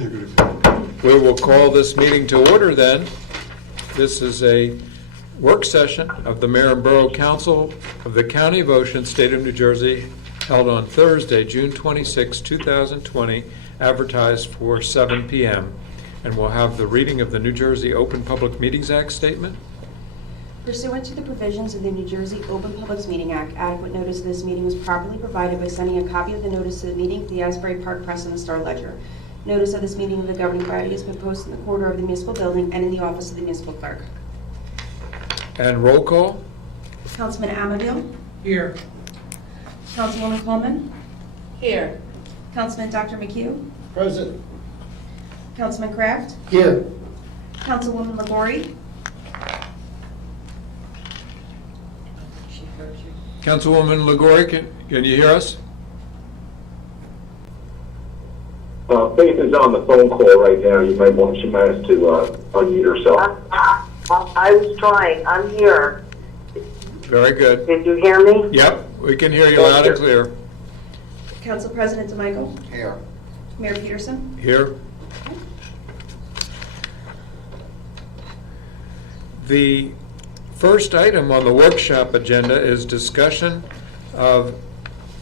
We will call this meeting to order then. This is a work session of the Mayor and Borough Council of the County of Ocean, State of New Jersey, held on Thursday, June 26, 2020, advertised for 7 p.m. And we'll have the reading of the New Jersey Open Public Meetings Act statement. Pursuant to the provisions of the New Jersey Open Public Meetings Act, adequate notice of this meeting was properly provided by sending a copy of the notice of the meeting to the Asbury Park Press and the Star Ledger. Notice of this meeting of the governing body has been posted in the corridor of the municipal building and in the office of the municipal clerk. And roll call. Councilman Amadil. Here. Councilwoman Coleman. Here. Councilman Dr. McHugh. Present. Councilman Kraft. Here. Councilwoman LaGorrie. She heard you. Councilwoman LaGorrie, can you hear us? Faith is on the phone call right now. She might have to unmute herself. I was trying. I'm here. Very good. Did you hear me? Yep, we can hear you loud and clear. Council President DeMichael. Here. Mayor Peterson. Here. The first item on the workshop agenda is discussion of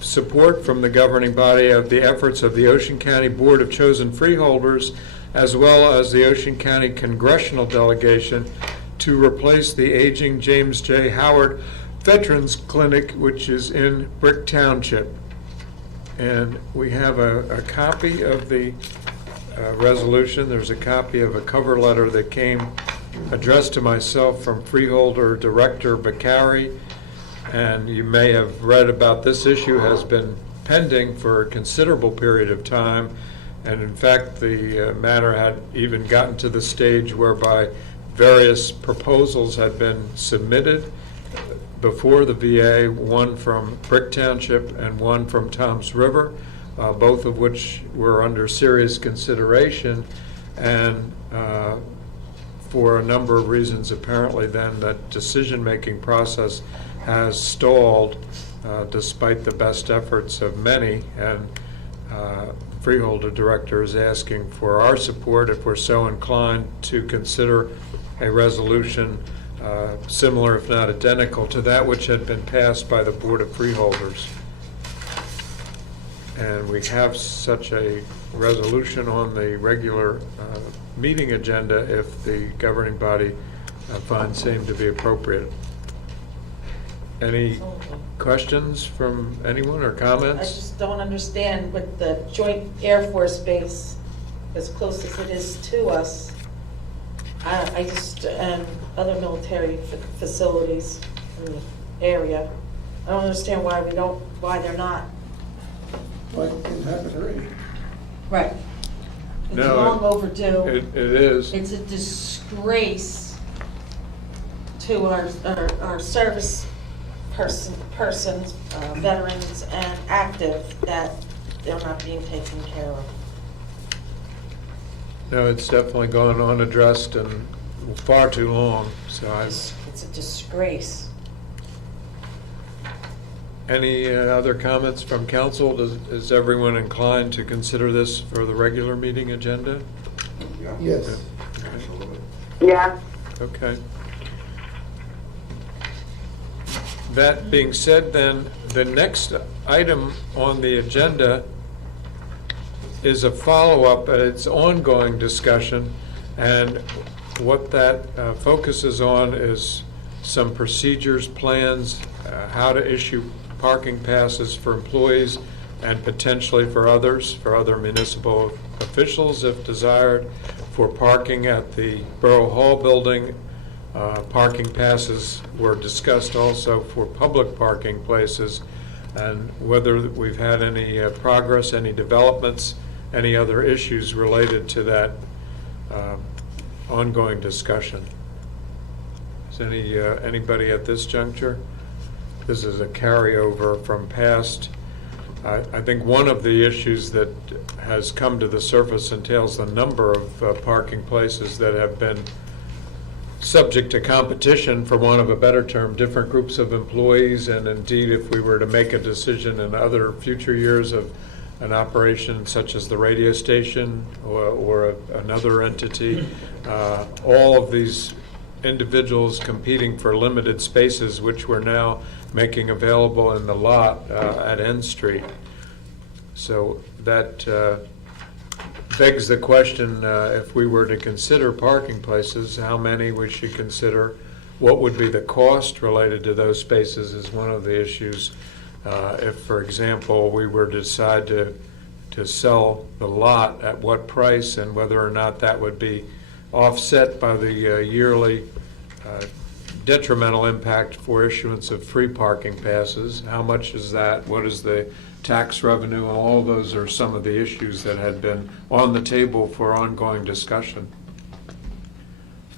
support from the governing body of the efforts of the Ocean County Board of Chosen Freeholders, as well as the Ocean County Congressional Delegation, to replace the aging James J. Howard Veterans Clinic, which is in Brick Township. And we have a copy of the resolution. There's a copy of a cover letter that came addressed to myself from Freeholder Director Bakari. And you may have read about this issue has been pending for a considerable period of time. And in fact, the matter had even gotten to the stage whereby various proposals had been submitted before the VA, one from Brick Township and one from Toms River, both of which were under serious consideration. And for a number of reasons, apparently then, that decision-making process has stalled despite the best efforts of many, and Freeholder Director is asking for our support, if we're so inclined, to consider a resolution similar, if not identical, to that which had been passed by the Board of Freeholders. And we have such a resolution on the regular meeting agenda if the governing body finds same to be appropriate. Any questions from anyone or I comments? just don't understand with the Joint Air Force Base, as close as it is to us, and other military facilities in the area, I don't understand why they're not. Well, it didn't happen already. Right. It's No, long overdue. It is. It's a disgrace to our service persons, veterans and active, that they're not being taken care of. No, it's definitely gone unaddressed and far too long. So It's a disgrace. any other comments from council? Is everyone inclined to consider this for the regular meeting agenda? Yes. Yes. Okay. That being said, then, the next item on the agenda is a follow-up, it's ongoing discussion, and what that focuses on is some procedures, plans, how to issue parking passes for employees and potentially for others, for other municipal officials if desired, for parking at the Borough Hall building. Parking passes were discussed also for public parking places, and whether we've had any progress, any developments, any other issues related to that ongoing discussion. Is anybody at this juncture? This is a carryover from past. I think one of the issues that has come to the surface entails the number of parking places that have been subject to competition, for want of a better term, different groups of employees, and indeed if we were to make a decision in other future years of an operation such as the radio station or another entity. All of these individuals competing for limited spaces, which we're now making available in the lot at N Street. So that begs the question, if we were to consider parking places, how many we should consider, what would be the cost related to those spaces is one of the issues. If, for example, we were to decide to sell the lot, at what price, and whether or not that would be offset by the yearly detrimental impact for issuance of free parking passes. How much is that? What is the tax revenue? All those are some of the issues that had been on the table for ongoing discussion.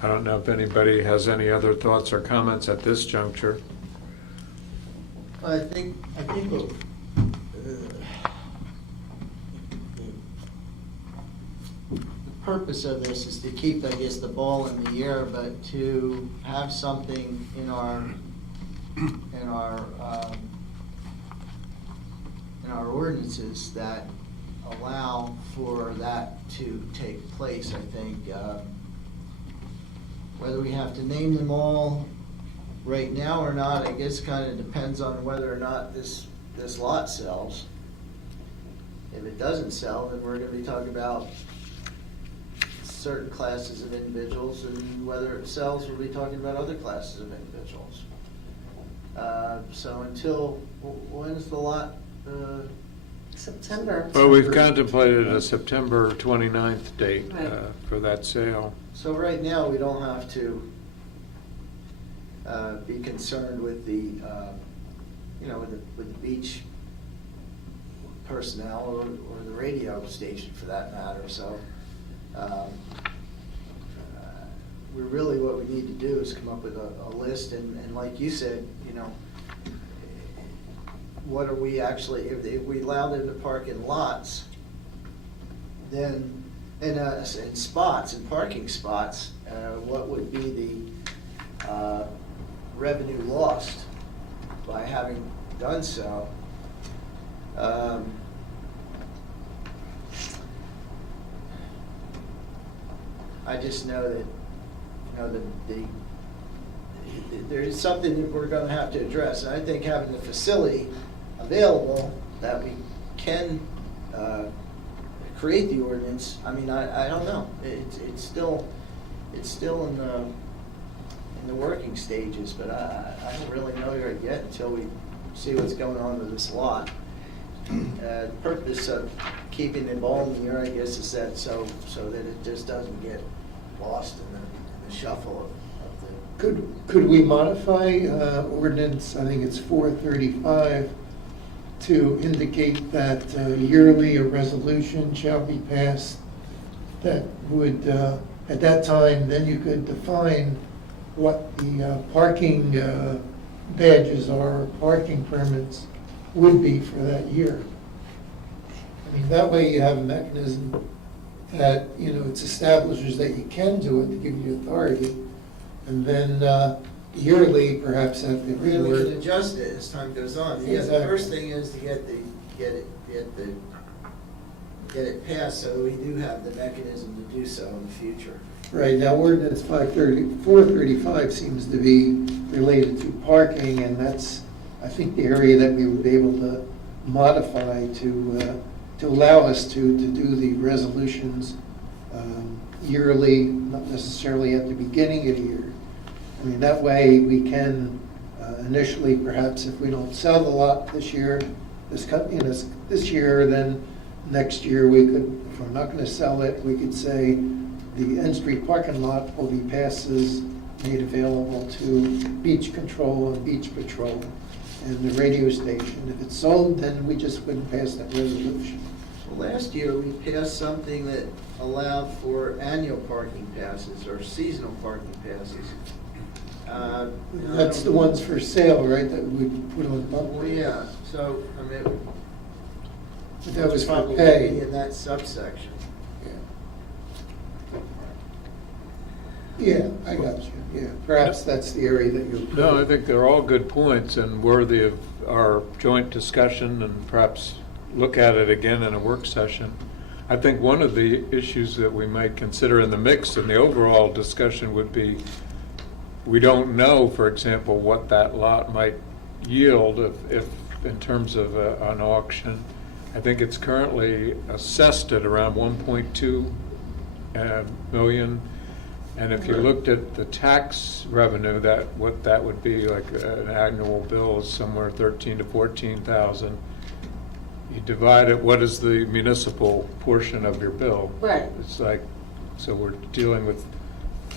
I don't know if anybody has any other thoughts or comments at this juncture. I think what, the purpose of this is to keep, I guess, the ball in the air, but to have something in our ordinances that allow for that to take place. I think whether we have to name them all right now or not, I guess kind of depends on whether or not this lot sells. If it doesn't sell, then we're gonna be talking about certain classes of individuals, and whether it sells, we'll be talking about other classes of individuals. So until, when is the lot? September. Well, we've contemplated a September 29th date Right. for that sale. So right now, we don't have to be concerned with the, with the beach personnel or the radio station for that matter. So we really, what we need to do is come up with a list, and like you said, what are we actually, if we allow them to park in lots, then, in spots, in parking spots, what would be the revenue lost by having done so? I just know that, there is something that we're gonna have to address, and I think having the facility available that we can create the ordinance, I mean, I don't know. It's still in the working stages, but I don't really know yet until we see what's going on with this lot. The purpose of keeping the ball in the air, I guess, is that so that it just doesn't get lost in the shuffle of the. Could we modify ordinance, I think it's 435, to indicate that yearly a resolution shall be passed that would, at that time, then you could define what the parking badges or parking permits would be for that year. I mean, that way you have a mechanism that, it establishes that you can do it to give you authority, and then yearly, perhaps at the We can reword. adjust it as time goes on. Yeah, the Exactly. first thing is to get it passed, so we do have the mechanism to do so in the future. Right, now ordinance 435 seems to be related to parking, and that's, I think, the area that we would be able to modify to allow us to do the resolutions yearly, not necessarily at the beginning of the year. I mean, that way we can initially, perhaps if we don't sell the lot this year, this year, then next year we could, if we're not going to sell it, we could say the N Street parking lot will be passes made available to beach control and beach patrol and the radio station. If it's sold, then we just wouldn't pass that resolution. Well, last year, we passed something that allowed for annual parking passes or seasonal parking passes. That's the ones for sale, right, that we put on Well, bumper? yeah, so, I mean, But that was for probably pay. in that subsection. Yeah, I got you, yeah. Perhaps that's the area that you're. No, I think they're all good points and worthy of our joint discussion and perhaps look at it again in a work session. I think one of the issues that we might consider in the mix in the overall discussion would be, we don't know, for example, what that lot might yield if in terms of an auction. I think it's currently assessed at around 1.2 million. And if you looked at the tax revenue, what that would be, like an annual bill is somewhere 13 to 14,000. You divide it, what is the municipal portion of your bill? Right. It's like, so we're dealing with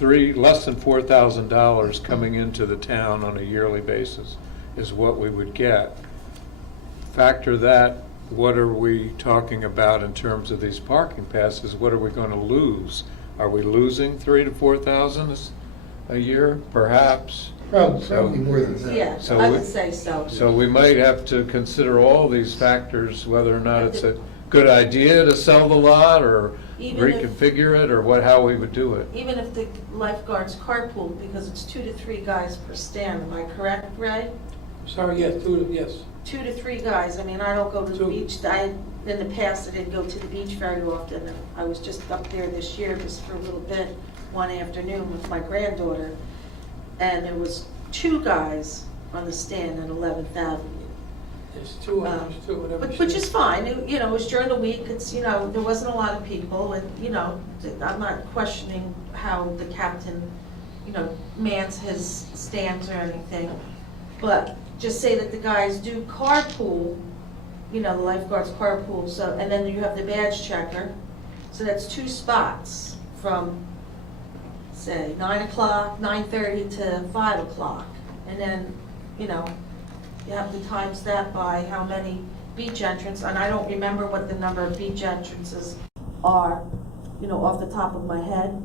less than $4,000 coming into the town on a yearly basis is what we would get. Factor that, what are we talking about in terms of these parking passes? What are we going to lose? Are we losing 3,000 to 4,000 a year? Perhaps. Probably more than that. Yeah, So I we- would say so. So we might have to consider all these factors, whether or not it's a good idea to sell the lot or Even if- reconfigure it, or how we would do it. Even if the lifeguards carpool, because it's 2 to 3 guys per stand, am I correct, Ray? Sorry, yes, yes. 2 to 3 guys, I mean, I don't go to the Two. beach, in the past, I didn't go to the beach very often. I was just up there this year, just for a little bit, one afternoon with my granddaughter, and there was 2 guys on the stand at 11th Avenue. There's two, whatever. Which is fine, it was during the week, there wasn't a lot of people, and, I'm not questioning how the captain, mans his stands or anything, but just say that the guys do carpool, the lifeguards carpool, so, and then you have the badge checker, so that's 2 spots from, say, 9 o'clock, 9:30 to 5 o'clock, and then, you have to times that by how many beach entrances, and I don't remember what the number of beach entrances are, off the top of my head.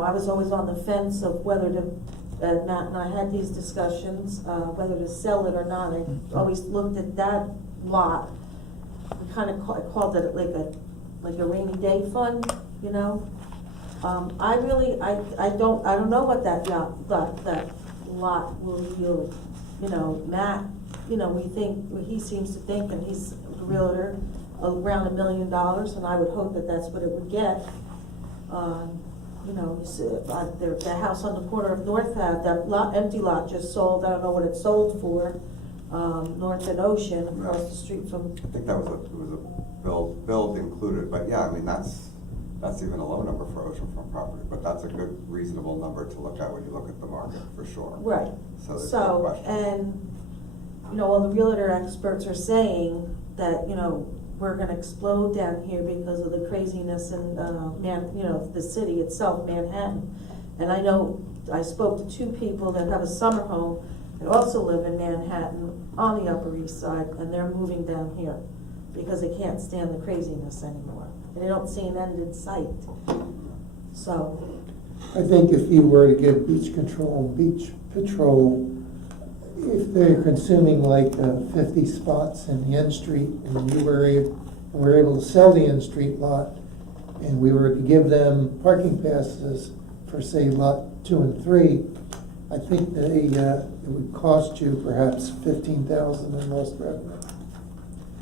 I was always on the fence of whether to, Matt and I had these discussions, whether to sell it or not. I always looked at that lot, we kind of called it like a rainy day fund, I don't know what that lot will yield. Matt, he seems to think, and he's a realtor, around $1 million, and I would hope that that's what it would get. The house on the corner of North Ave, that empty lot just sold, I don't know what it sold for, North and Ocean, across the street from. I think it was a build included, but yeah, I mean, that's even a low number for oceanfront property, but that's a good, reasonable number to look at when you look at the market, for sure. Right. So there's no question. And, all the realtor experts are saying that, we're gonna explode down here because of the craziness in, the city itself, Manhattan. And I know, I spoke to 2 people that have a summer home that also live in Manhattan on the Upper East Side, and they're moving down here because they can't stand the craziness anymore. And they don't see an end in sight. So, I think if you were to give beach control and beach patrol, if they're consuming like 50 spots in the N Street, and you were able to sell the N Street lot, and we were to give them parking passes for, say, lot 2 and 3, I think it would cost you perhaps $15,000 in lost revenue.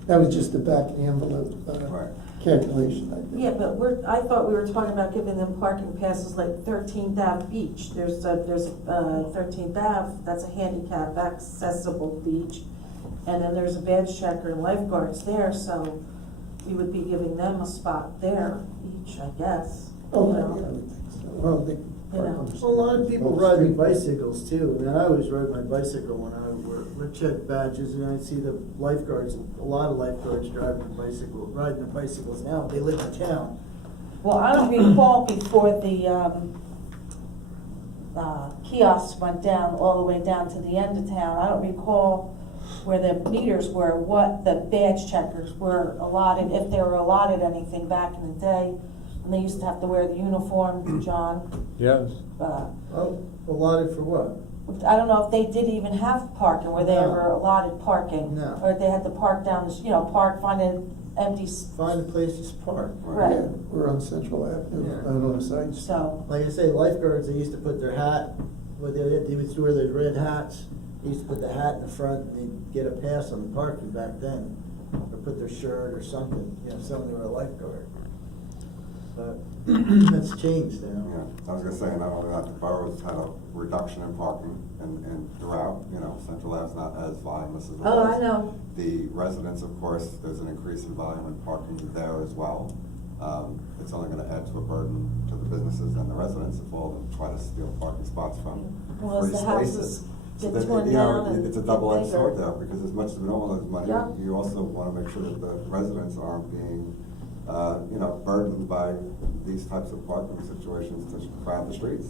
That was just the back of the envelope Right. calculation, I think. yeah, but I thought we were talking about giving them parking passes like 13th Ave Beach. There's 13th Ave, that's a handicap accessible beach. And then there's a badge checker and lifeguards there, so we would be giving them a spot there each, I guess. Oh, You yeah, I know? would think so. Well, they know. Well, a lot of people ride their bicycles too, and I always rode my bicycle when I would check badges, and I'd see the lifeguards, a lot of lifeguards riding their bicycles now, they live in town. Well, I don't recall before the kiosks went down, all the way down to the end of town, I don't recall where the meters were, what the badge checkers were allotted, if they were allotted anything back in the day. And they used to have to wear the uniform, John. Yes. Oh, allotted for what? I don't know if they did even have parking, were they No. ever allotted parking? No. Or they had to park down, find an empty, Find a place to park. right, Yeah, we're on Central Avenue, Yeah. out on the sides. so, Like I say, lifeguards, they used to put their hat, they would wear those red hats, They used to put the hat in the front and they'd get a pass on the parking back then, or put their shirt or something, you know, someone who were a lifeguard. But that's changed Yeah, now. I was gonna say, not only that, the borough's had a reduction in parking and throughout, you know, Central Ave's not as voluminous as it was. Oh, I know. The residents, of course, there's an increase in volume in parking there as well. It's only gonna add to a burden to the businesses and the residents if all of them try to steal parking spots from Well, as free the houses spaces. get that, torn you know, down and it's a get double-edged bigger. sword there, because as much as we don't want to lose money, Yeah. you also wanna make sure that the residents aren't being, you know, burdened by these types of parking situations to crowd the streets.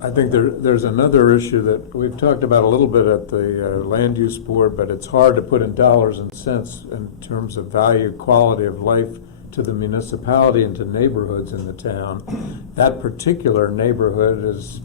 I think there's another issue that we've talked about a little bit at the Land Use Board, but it's hard to put in dollars and cents in terms of value, quality of life to the municipality and to neighborhoods in the town. That particular neighborhood is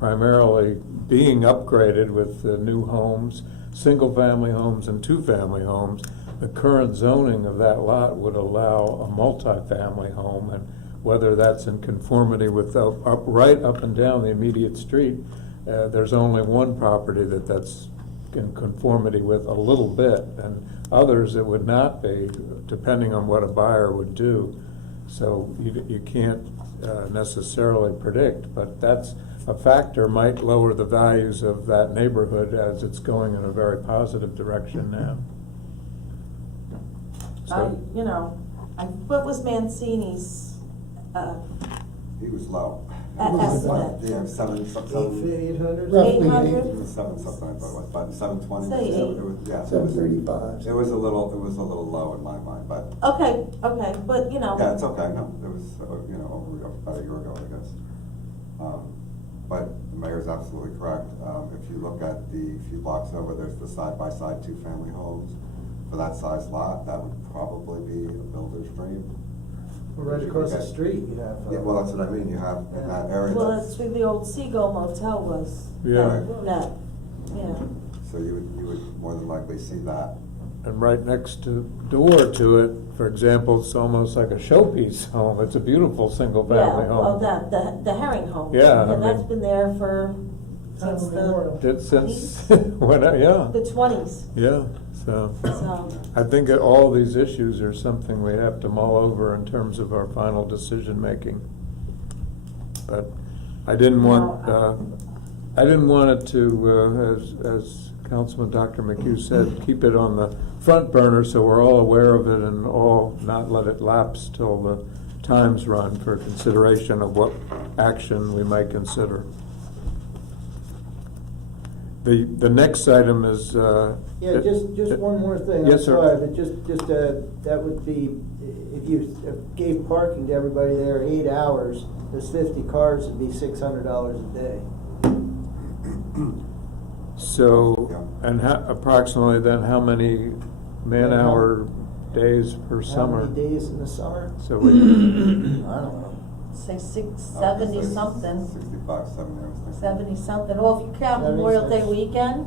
primarily being upgraded with new homes, single-family homes and two-family homes. The current zoning of that lot would allow a multifamily home, and whether that's in conformity with right up and down the immediate street, there's only one property that's in conformity with a little bit, and others it would not be, depending on what a buyer would do. So you can't necessarily predict, but that's a factor, might lower the values of that neighborhood as it's going in a very positive direction now. What was Mancini's, He was low. estimate? Yeah, seven, something. 800? Roughly 800? It was 7 something, I thought it was, but 720. Say eight. Yeah. 735. It was a little low in my mind, but, Okay, but yeah, it's okay, no, it was, you know, about a year ago, I guess. But the mayor's absolutely correct. If you look at the few blocks over, there's the side-by-side two-family homes. For that size lot, that would probably be a builder's dream. Right across the street, you have. Yeah, well, that's what I mean, you have in that area. Well, that's where the old Seagull Motel was. Yeah. That, yeah. So you would more than likely see that. And right next door to it, for example, it's almost like a showpiece home. It's a beautiful single-family Yeah, well, home. the Herring Home. Yeah, I And that's mean- been there since Since, yeah, the 20s, yeah, so. so. I think that all these issues are something we have to mull over in terms of our final decision-making. But I didn't want it to, as Councilman Dr. McHugh said, keep it on the front burner so we're all aware of it and all not let it lapse till the time's run for consideration of what action we might consider. The next item is. Yeah, just one more thing. Yes, sir. I'm sorry, but that would be, if you gave parking to everybody there 8 hours, there's 50 cars, it'd be $600 a day. So, and approximately then, how many man-hour days per summer? How many days in the summer? So we, I don't know. Say 70 something, 65, 70, I was thinking. 70 something. Well, if you count 76. Memorial Day weekend,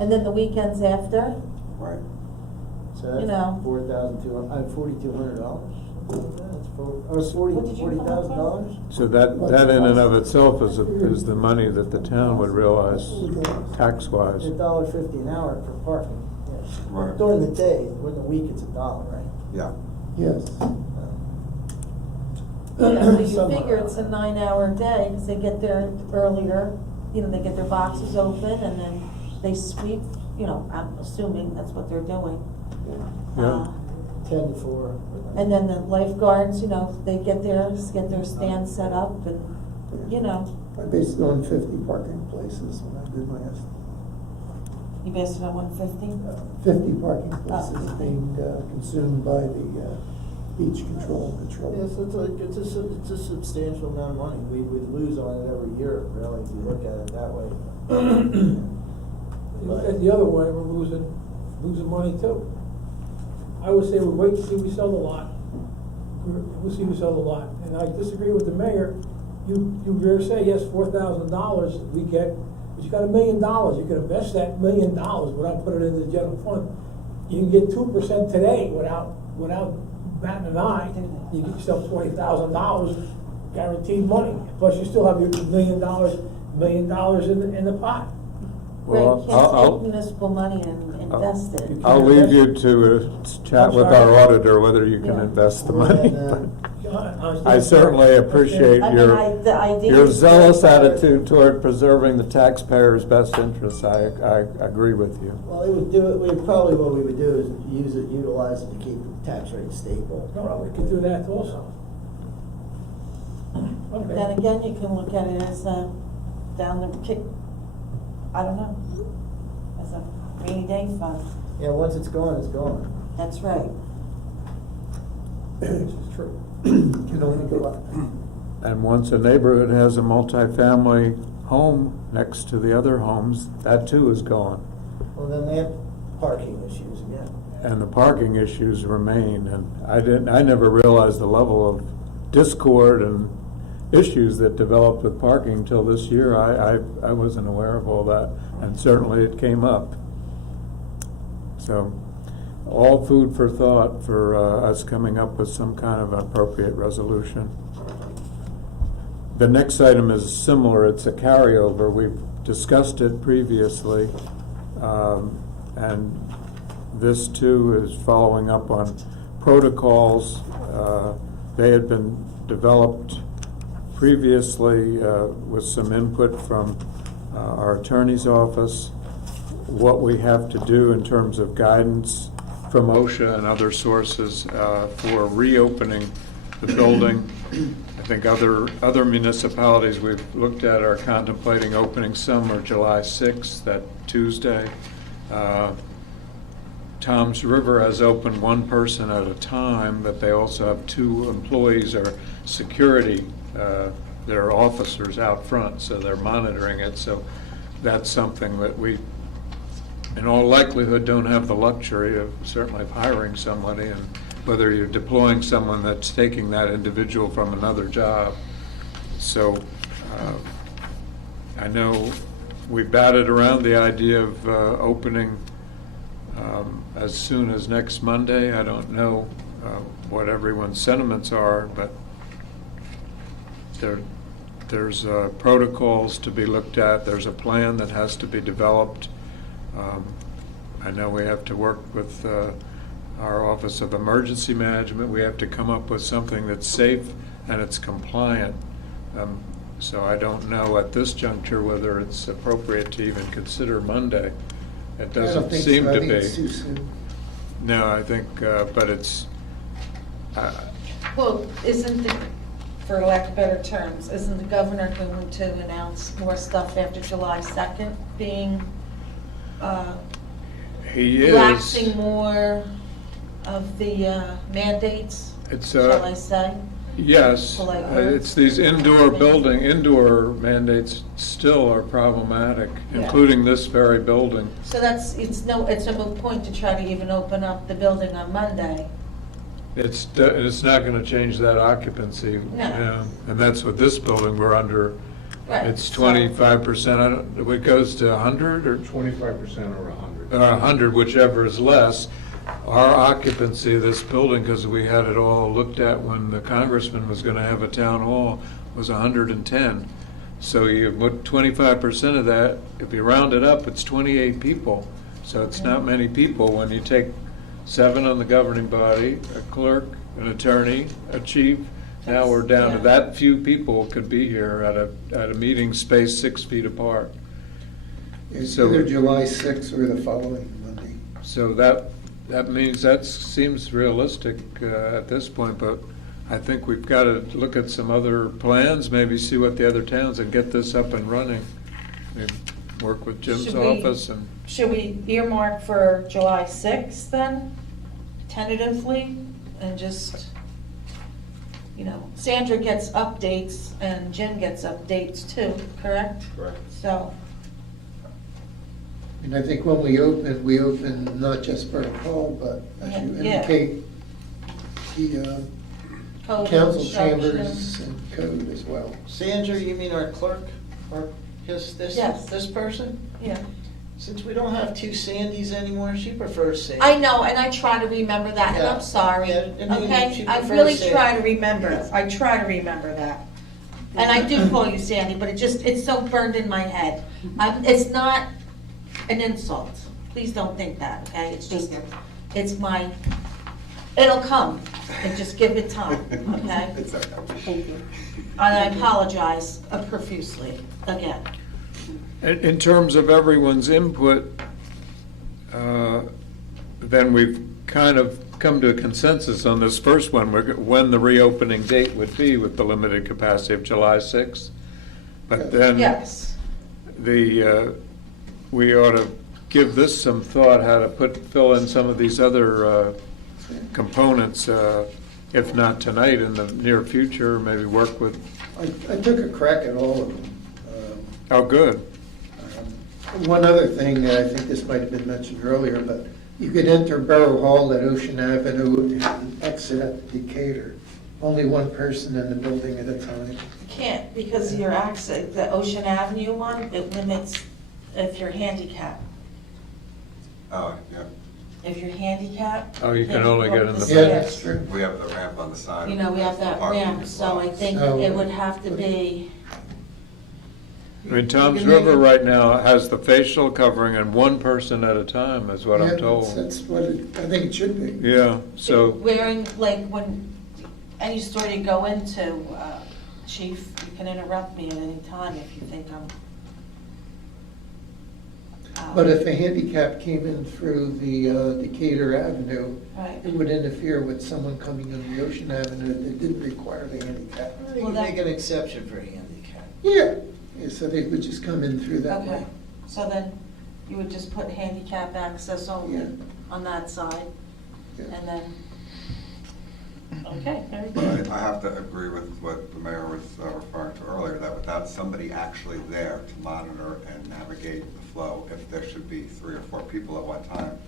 and then the weekends after, Right. So You know. that's $4,200. That's What did you come up $40,000? so that in and of itself is the money that the town would realize tax-wise. $1.50 an hour for parking. Yes. Right. During the day, during the week, it's $1, right? Yeah. Yes. so you Somewhere figure around it's a there. 9-hour day, because they get there earlier, they get their boxes open, and then they sweep, I'm assuming that's what they're doing. Yeah. 10 to 4. And then the lifeguards, they get their stand set up, and, I based it on 50 parking places when I did my estimate. you based it on 150? 50 parking places being consumed by the beach control. Yes, it's a substantial amount of money. We would lose on it every year, really, if you look at it that way. And the other way, we're losing money too. I would say we wait to see we sell the lot. We'll see we sell the lot. And I disagree with the mayor. You dare say, yes, $4,000 we get, but you got $1 million. You can invest that $1 million without putting it in the general fund. You can get 2% today without batting an eye. You get yourself $20,000 guaranteed money. Plus you still have your $1 million $1 million in the pot. Right, Well, you can't I'll- take municipal money and invest it. I'll leave you to chat with our auditor whether you can Yeah. invest the Well, money. then, I certainly appreciate I mean, the idea your is zealous that- attitude toward preserving the taxpayers' best interests. I agree with you. Well, it would do it, probably what we would do is utilize it to keep the tax rate stable. No, we could do that also. Then Okay. again, you can look at it as down the kick, I don't know, as a rainy day fund. Yeah, once it's gone, it's gone. That's right. This is true. Can only go up. And once a neighborhood has a multifamily home next to the other homes, that too is gone. Well, then they have parking issues again. And the parking issues remain, and I never realized the level of discord and issues that developed with parking until this year. I wasn't aware of all that, and certainly it came up. So, all food for thought for us coming up with some kind of appropriate resolution. The next item is similar, it's a carryover. We've discussed it previously, and this too is following up on protocols. They had been developed previously with some input from our attorney's office, what we have to do in terms of guidance from OSHA and other sources for reopening the building. I think other municipalities we've looked at are contemplating opening some or July 6th, that Tuesday. Tom's River has opened one person at a time, but they also have 2 employees or security, they're officers out front, so they're monitoring it. So that's something that we, in all likelihood, don't have the luxury of certainly of hiring somebody, and whether you're deploying someone that's taking that individual from another job. So I know we batted around the idea of opening as soon as next Monday. I don't know what everyone's sentiments are, but there's protocols to be looked at. There's a plan that has to be developed. I know we have to work with our Office of Emergency Management. We have to come up with something that's safe and it's compliant. So I don't know at this juncture whether it's appropriate to even consider Monday. It doesn't seem to be. It's too soon. No, I think, but it's, Well, for lack of better terms, isn't the governor going to announce more stuff after July 2nd being, he is. relaxing more of the mandates, It's, shall I say? yes, Polite words. it's these indoor mandates still are problematic, Yeah. including this very building. So it's a moot point to try to even open up the building on Monday. It's not gonna change that occupancy. No. Yeah, and that's what this building, we're under, Right. it's so- 25%, it goes to 100 or 25% or 100. 100, whichever is less. Our occupancy of this building, because we had it all looked at when the congressman was gonna have a town hall, was 110. So you put 25% of that, if you round it up, it's 28 people. So it's not many people when you take 7 on the governing body, a clerk, an attorney, a chief. Now we're down to Yeah. that few people could be here at a meeting space 6 feet apart. It's So- either July 6th or the following Monday. So that means that seems realistic at this point, but I think we've got to look at some other plans, maybe see what the other towns, and get this up and running. Maybe work with Jim's Should we- office and, Should we earmark for July 6th then, tentatively, and just, Sandra gets updates and Jim gets updates too, correct? Correct. So, And I think when we open not just Borough Hall, but as you Yeah. indicate, the code council instruction. chambers and code as well. Sandra, you mean our clerk, this Yes. person? Yeah. Since we don't have 2 Sandys anymore, she prefers Sandy. I know, and I try to remember that, and Yeah. I'm sorry, Yeah, and she okay? I prefers really Sandy. try to remember, Yeah. I try to remember that. And I do call you Sandy, but it's so burned in my head. It's not an insult. Please don't think that, okay? It's just, Thank you. it's it'll come, and just give it time, okay? It's okay. Thank you. And I apologize profusely, again. In terms of everyone's input, then we've kind of come to a consensus on this first one, when the reopening date would be with the limited capacity of July 6th. But then Yes. we ought to give this some thought, how to fill in some of these other components, if not tonight, in the near future, maybe work with, I took a crack at all of them. oh, good. One other thing, I think this might have been mentioned earlier, but you could enter Borough Hall at Ocean Avenue and exit at Decatur. Only one person in the building at a time. You can't, because your access, the Ocean Avenue one, it limits if you're handicapped. Oh, yeah. If you're handicapped. Oh, you can go only up get in the stairs. Yeah, that's true. We have the ramp on the side. You know, we have that Parking ramp, as so well. I think So- it would have to be. I mean, Tom's You can make River it- right now has the facial covering and one person at a time, is what Yeah, I'm told. That's what I think it should be. Yeah, so, Wearing, like, when, any store you go into, Chief, you can interrupt me at any time if you think I'm. But if a handicap came in through the Decatur Avenue, Right. it would interfere with someone coming on the Ocean Avenue that didn't require the handicap. I think you Well, that- make an exception for handicap. Yeah, so they would just come in through that Okay, way. so then you would just put handicap access only Yeah. on that side, Yeah. and then, okay, very But good. I have to agree with what the mayor was referring to earlier, that without somebody actually there to monitor and navigate the flow, if there should be 3 or 4 people at one time,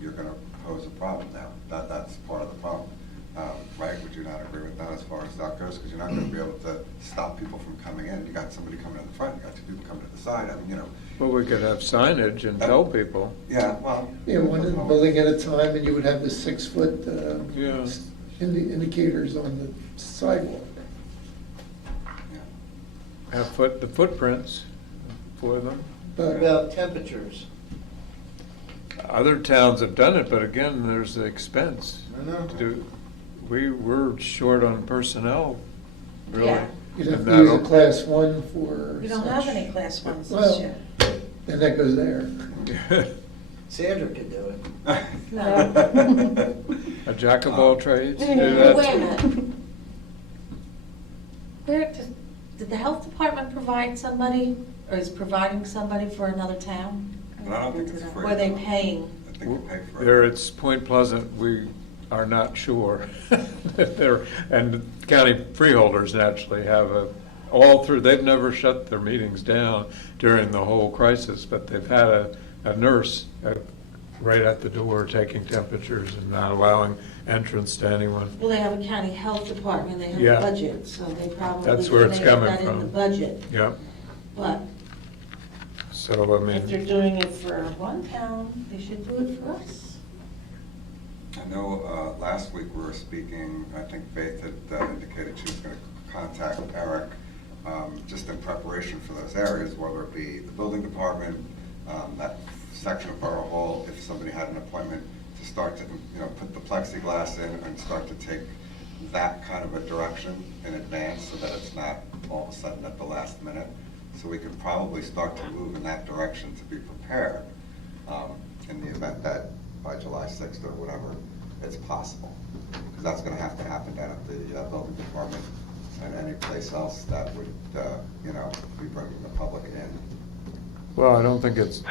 you're gonna pose a problem now. That's part of the problem. Right, would you not agree with that as far as that goes? Because you're not gonna be able to stop people from coming in. You got somebody coming in the front, you got 2 people coming to the side, I mean, you know. well, we could have signage and tell people. Yeah, well. Yeah, one in the building at a time, and you would have the 6-foot Yeah. indicators on the sidewalk. Yeah. Have the footprints for them. What But about temperatures? Other towns have done it, but again, there's the expense. I know. We're short on personnel, really. Yeah. you'd have And to use a that'll- Class 1 for. We don't have such. any class ones this Well, year. and that goes there. Sandra could do it. No. A jack of all trades, do Wait that. a minute. Did the health department provide somebody, or is providing somebody for another town? But I don't think it's free. Or are they paying? I think you pay for it. There, it's Point Pleasant, we are not sure. There, and county freeholders naturally have they've never shut their meetings down during the whole crisis, but they've had a nurse right at the door taking temperatures and not allowing entrance to anyone. Well, they have a county health department, they have Yeah. a budget, so they probably. That's where it's can add coming that in the from. budget, Yep, but so, I if they're mean, doing it for one town, they should do it for us. I know last week we were speaking, I think Faith had indicated she was going to contact Eric just in preparation for those areas, whether it be the building department, that section of Borough Hall, if somebody had an appointment, to start to, put the plexiglass in and start to take that kind of a direction in advance so that it's not all of a sudden at the last minute. So we could probably start to move in that direction to be prepared in the event that by July 6th or whatever, it's possible. Because that's going to have to happen down at the building department and any place else that would, be bringing the public in. well, I don't think it's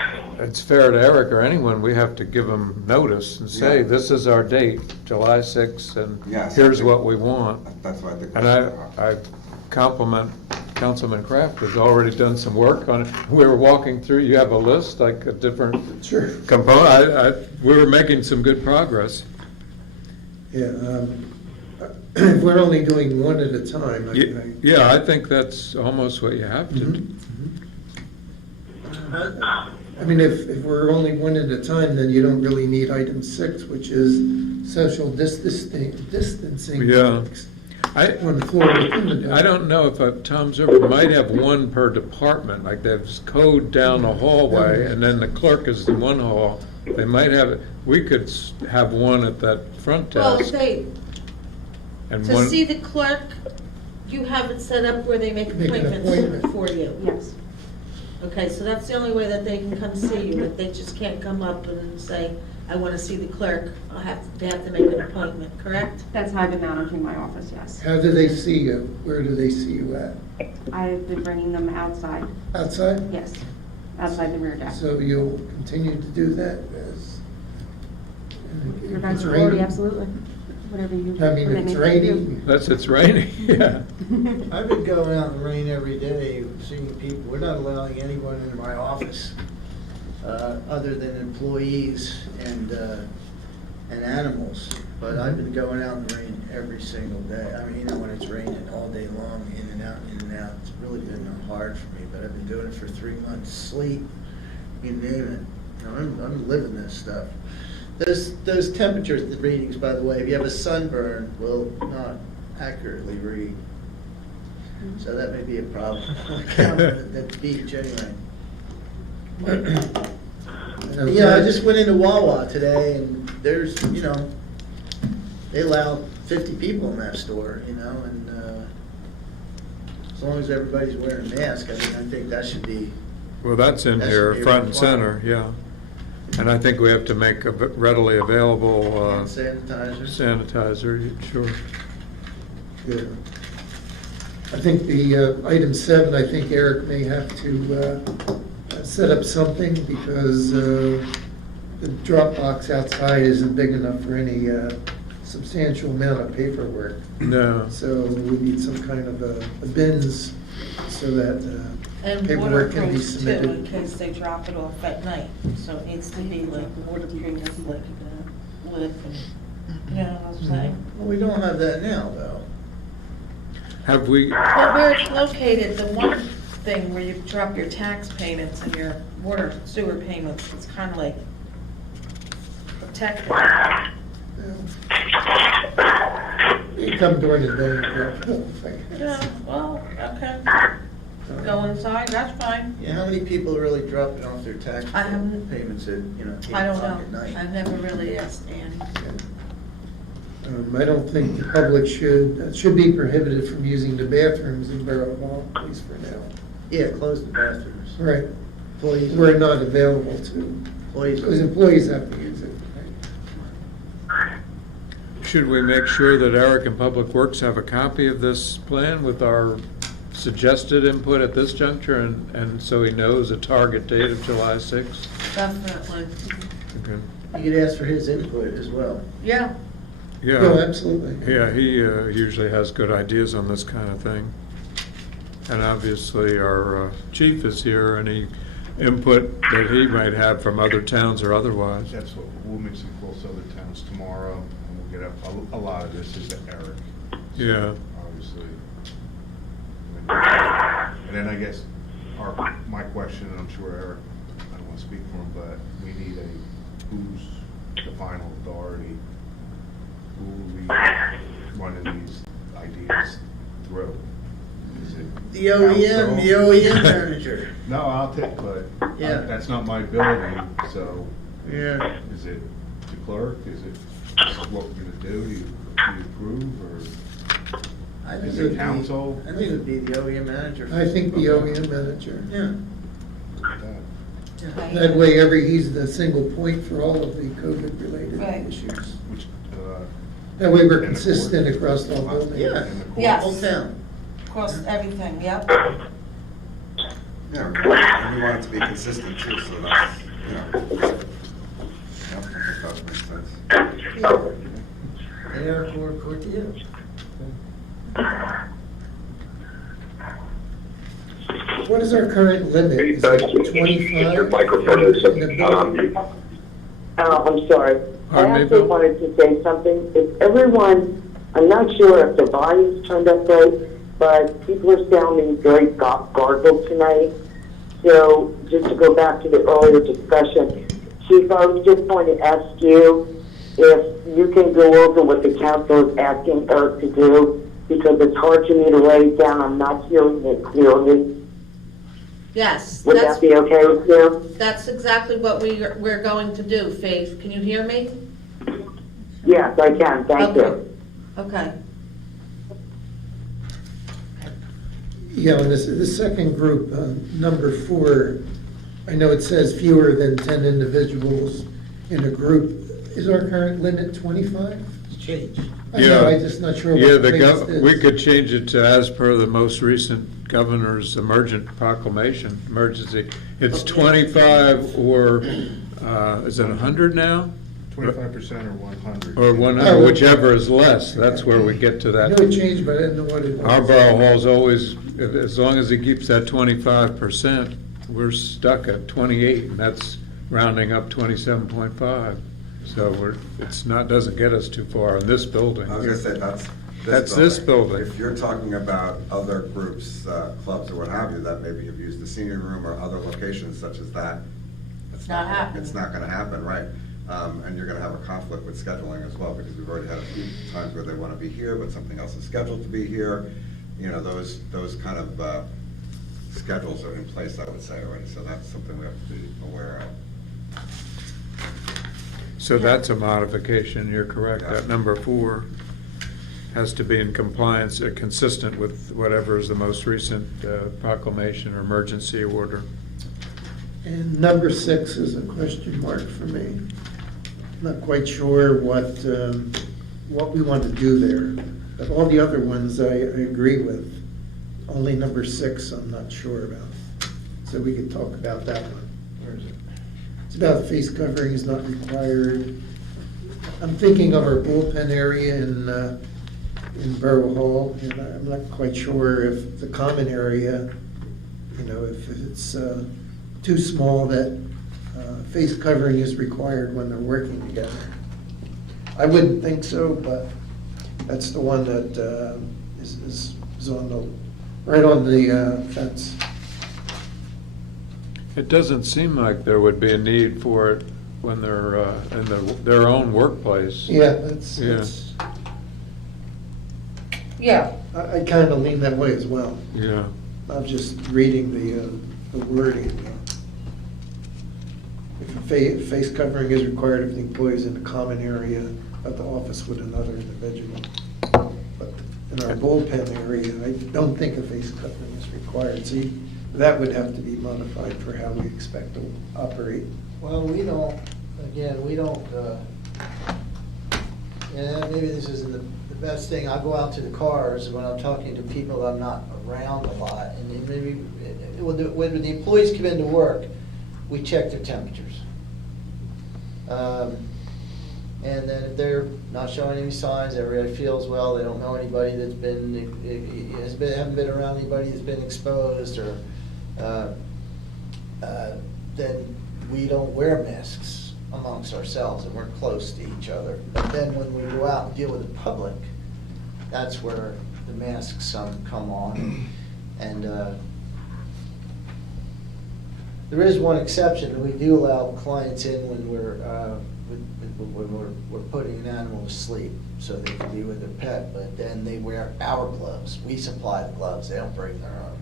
fair to Eric or anyone. We have to give them notice and say, Yeah. this is our date, July 6th, and Yes, I here's think- what we want. That's what I think. And I compliment Councilman Kraft, who's already done some work on it. We were walking through, you have a list, like a different Sure. component. We were making some good progress. Yeah, if we're only doing one at a time, Yeah, I think that's almost what you have to do. I mean, if we're only one at a time, then you don't really need item 6, which is social distancing. Yeah. on the floor within the building. I don't know if Tom's over, might have one per department, like there's code down the hallway, and then the clerk is in one hall. They might have, we could have one at that front Well, desk. And to one, see the clerk, you have it set up where they make Make an appointments appointment. for you. Yes. Okay, so that's the only way that they can come see you, but they just can't come up and say, I want to see the clerk. They have to make an appointment, correct? That's how I've been monitoring my office, yes. How do they see you? Where do they see you at? I've been bringing them outside, Outside? yes, outside the rear desk. So you'll continue to do that as? if Your guys' it's authority, raining? absolutely. Whatever you. I mean, permit it's me to raining. it's raining, yeah. I've been going out in the rain every day, seeing people. We're not allowing anyone into my office, other than employees and animals. But I've been going out in the rain every single day. I mean, when it's raining all day long, in and out, in and out. It's really been hard for me, but I've been doing it for 3 months. Sleep, you name it. I'm living this stuff. Those temperatures, the readings, by the way, if you have a sunburn, will not accurately read. So that may be a problem. At the beach anyway. Yeah, I just went into Wawa today, and there's, they allow 50 people in that store, and as long as everybody's wearing a mask, I think that should be. Well, that's in That should here, be a front and center, requirement. yeah. And I think we have to make a readily available Hand sanitizer. sanitizer, sure. Good. I think the item 7, I think Eric may have to set up something because the drop box outside isn't big enough for any substantial amount of paperwork. No. So we need some kind of a bins so that And paperwork can be waterproof too, in submitted. case they drop it off at night. So it needs to be like waterproof, like a lid, and, you know what I'm saying? Well, we don't have that now, though. Have we, Well, where it's located, the one thing where you drop your tax payments and your water sewer payments, it's kind of like protected. You come during the day and drop it off. Yeah, well, okay. Go inside, that's fine. Yeah, how many people are really dropping off their tax I haven't- payments at, 8 I don't o'clock at know. night? I've never really asked Annie. I don't think the public should be prohibited from using the bathrooms in Borough Hall, at least for now. Yeah, close the bathrooms. Right. Employees. We're not available to, Employees. because employees have to use it. Right? should we make sure that Eric and Public Works have a copy of this plan with our suggested input at this juncture, and so he knows a target date of July 6th? Definitely. Okay. You could ask for his input as well. Yeah. Yeah. No, absolutely. Yeah, he usually has good ideas on this kind of thing. And obviously, our chief is here, any input that he might have from other towns or otherwise. That's what, we'll make some calls to other towns tomorrow, and we'll get a lot of this is to Eric. So, Yeah. Obviously. And then I guess my question, and I'm sure Eric, I don't want to speak for him, but we need who's the final authority? Who will be running these ideas through? Is it The OEM, the council? OEM manager. No, I'll take, but Yeah. that's not my building, so. Yeah. Is it the clerk? Is it, this is what we're gonna do? Do you approve, or I think is it would it be- council? I think it would be the OEM manager. I think the OEM manager. Yeah. Right. That way, he's the single point for all of the COVID-related Right. issues. Which, That way, we're And the consistent court? across the whole building. Yeah. and the court? Yes. Whole town. Across everything, yep. Yeah, and we want it to be consistent too, so that's, yep, I think that makes sense. And Eric will report to you. What is our current limit? Is it 25? Your microphone is, In the building? I'm sorry. I Pardon me, also Bill? wanted to say something. If everyone, I'm not sure if the volume's turned up right, but people are sounding very garbled tonight. So just to go back to the earlier discussion, Chief, I was just going to ask you if you can go over what the council is asking Eric to do because it's hard for me to write it down. I'm not hearing it clearly. Yes, Would that's, that be okay with you? that's exactly what we're going to do, Faith. Can you hear me? Yes, I can. Thank you. Okay. Yeah, and this second group, number 4, I know it says fewer than 10 individuals in a group. Is our current limit 25? It's changed. I know, I'm just not sure Yeah, what the latest is. we could change it to as per the most recent governor's emergency. It's 25 or, is it 100 now? 25% or 100? Or 100, whichever is less, that's where we get to I know that. it changed, but I didn't know what it was. Our borough hall's always, as long as it keeps that 25%, we're stuck at 28, and that's rounding up 27.5. So it's not, doesn't get us too far in this building. I was gonna say, That's this building. If you're talking about other groups, clubs or what have you, that maybe have used the senior room or other locations such as that, it's Not happening. It's not gonna happen, right? And you're gonna have a conflict with scheduling as well, because we've already had a few times where they wanna be here, but something else is scheduled to be here. You know, those kind of schedules are in place, I would say, already, so that's something we have to be aware of. So that's a modification, you're correct. Yeah. That number 4 has to be in compliance, consistent with whatever is the most recent proclamation or emergency order. And number 6 is a question mark for me. Not quite sure what we want to do there. But all the other ones I agree with. Only number 6 I'm not sure about. So we could talk about that one. Where is it? It's about face covering is not required. I'm thinking of our bullpen area in Borough Hall, and I'm not quite sure if the common area, you know, if it's too small that face covering is required when they're working together. I wouldn't think so, but that's the one that is on the, right on the fence. It doesn't seem like there would be a need for it when they're in their own workplace. Yeah, Yeah. Yeah. I kind of lean that way as well. Yeah. I'm just reading the wording. If a face covering is required if the employee is in the common area of the office with another individual. But in our bullpen area, I don't think a face covering is required. See, that would have to be modified for how we expect to operate. Well, we don't, yeah, maybe this isn't the best thing. I go out to the cars when I'm talking to people I'm not around a lot. And maybe, when the employees come into work, we check their temperatures. And then if they're not showing any signs, everybody feels well, they don't know anybody that's haven't been around anybody that's been exposed, or then we don't wear masks amongst ourselves, and we're close to each other. But then when we go out and deal with the public, that's where the masks come on. And there is one exception. We do allow clients in when we're putting an animal to sleep, so they can be with their pet, but then they wear our gloves. We supply the gloves, they don't bring their own.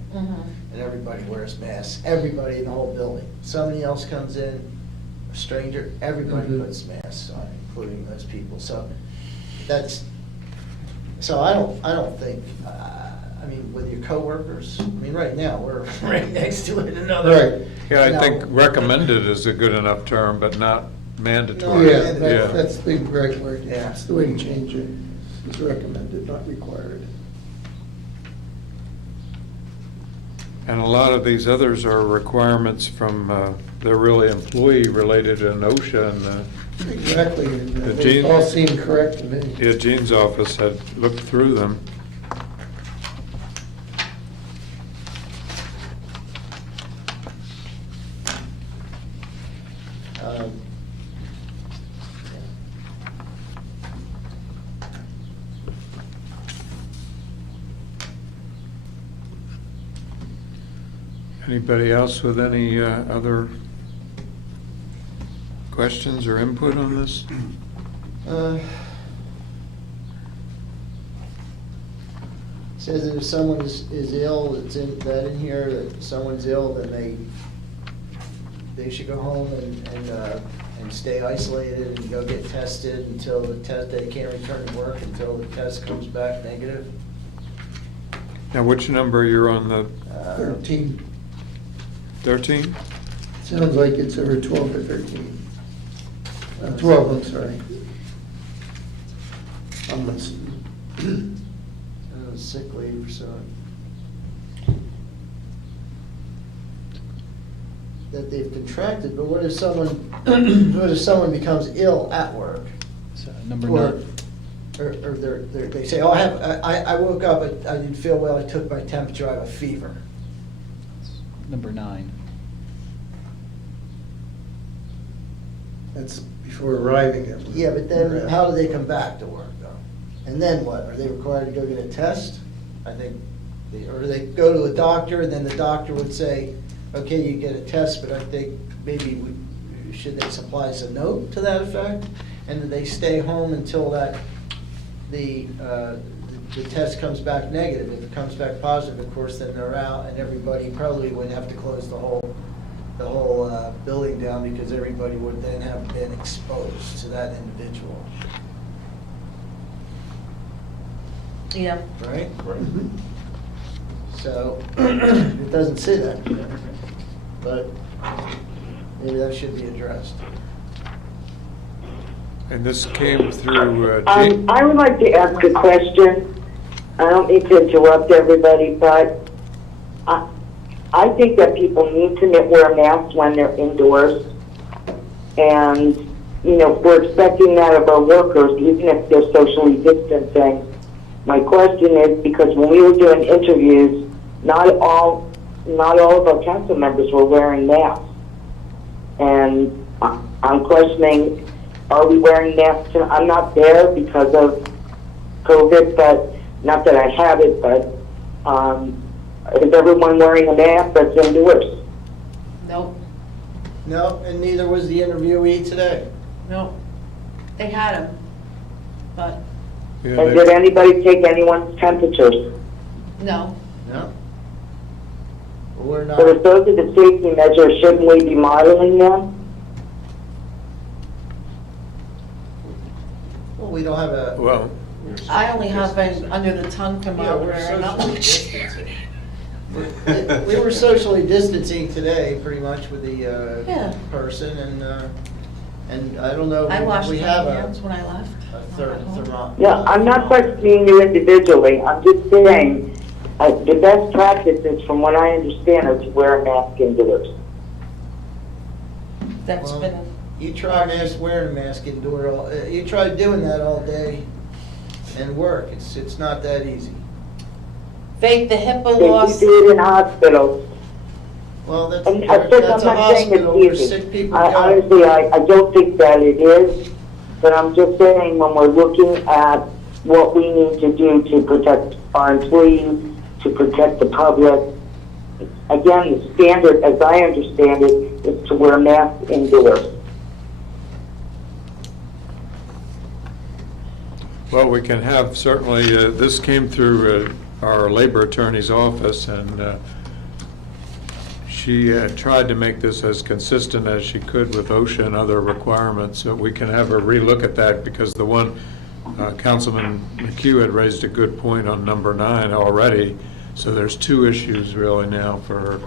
And everybody wears masks, everybody in the whole building. Somebody else comes in, a stranger, everybody puts masks on, including those people. So I don't think, I mean, with your coworkers, I mean, right now, we're right next to it, another. Right. Yeah, I you think know, recommended is a good enough term, but not mandatory. Yeah, Yeah. that's the right word. Yeah. That's the way to change it. It's recommended, not required. And a lot of these others are requirements from, they're really employee-related in OSHA, and Exactly, and The they gene- all seem correct to me. Gene's office had looked through them. Anybody else with any other questions or input on this? says that if someone is ill, it's in, that in here, that someone's ill, then they should go home and stay isolated and go get tested until the test, they can't return to work until the test comes back negative. Now, which number you're on, the 13. 13? Sounds like it's over 12 or 13. 12, I'm sorry. I'm listening. Sick leave or so. That they've contracted, but what if someone, what if someone becomes ill at work? So, number Or, 9. or they say, oh, I woke up, but I didn't feel well, I took my temperature, I have a fever. Number 9. That's before arriving at work. Yeah, but then how do they come back to work though? And then what? Are they required to go get a test? I think, or they go to a doctor and then the doctor would say, okay, you get a test, but I think maybe should they supply us a note to that effect? And then they stay home until the test comes back negative. If it comes back positive, of course, then they're out and everybody probably would have to close the whole building down because everybody would then have been exposed to that individual. Yeah. Right? So, it doesn't say that there, but maybe that should be addressed. And this came through, I would like to ask a question. I don't mean to interrupt everybody, but I think that people need to wear masks when they're indoors. And, you know, we're expecting that of our workers, even if they're socially distancing. My question is, because when we were doing interviews, not all of our council members were wearing masks. And I'm questioning, are we wearing masks? I'm not there because of COVID, but not that I have it, but is everyone wearing a mask that's indoors? Nope, No, and neither was the interviewee today. nope. They had them, but yeah, And did anybody take anyone's temperatures? no. No. We're not. So if those are the safety measures, shouldn't we be modeling them? Well, we don't have a. well, I only have an under the tongue Yeah, we're thermometer, not socially distancing. We were socially distancing today, pretty much, with Yeah. the person, and I don't know. I washed we my have hands when I left. a thermometer. Yeah, I'm not questioning you individually. I'm just saying, the best practices, from what I understand, are to wear a mask indoors. That's Well, been, You try wearing a mask indoor, you try doing that all day and work. It's not that easy. Faith, the HIPAA They laws. do it in hospitals. Well, that's And of course, that's I'm a not saying hospital where it's easy. sick people I, go. honestly, I don't think that it is, but I'm just saying when we're looking at what we need to do to protect our employees, to protect the public, again, the standard, as I understand it, is to wear masks indoors. well, we can have, certainly, this came through our labor attorney's office, and she tried to make this as consistent as she could with OSHA and other requirements, so we can have her relook at that, because the one, Councilman McHugh had raised a good point on number 9 already, so there's 2 issues really now for her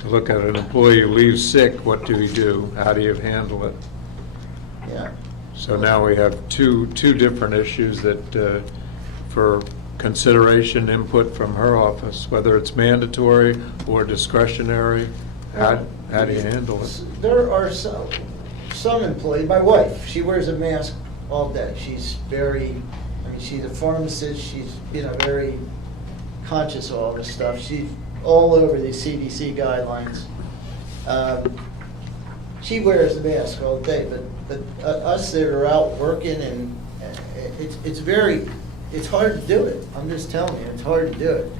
to look at. An employee who leaves sick, what do you do? How do you handle it? Yeah. So now we have two different issues that, for consideration, input from her office, whether it's mandatory or discretionary, how do you handle it? There are some employees, my wife, she wears a mask all day. She's she's a pharmacist, she's, very conscious of all this stuff. She's all over the CDC guidelines. She wears a mask all day, but us that are out working, and it's hard to do it. I'm just telling you, it's hard to do it.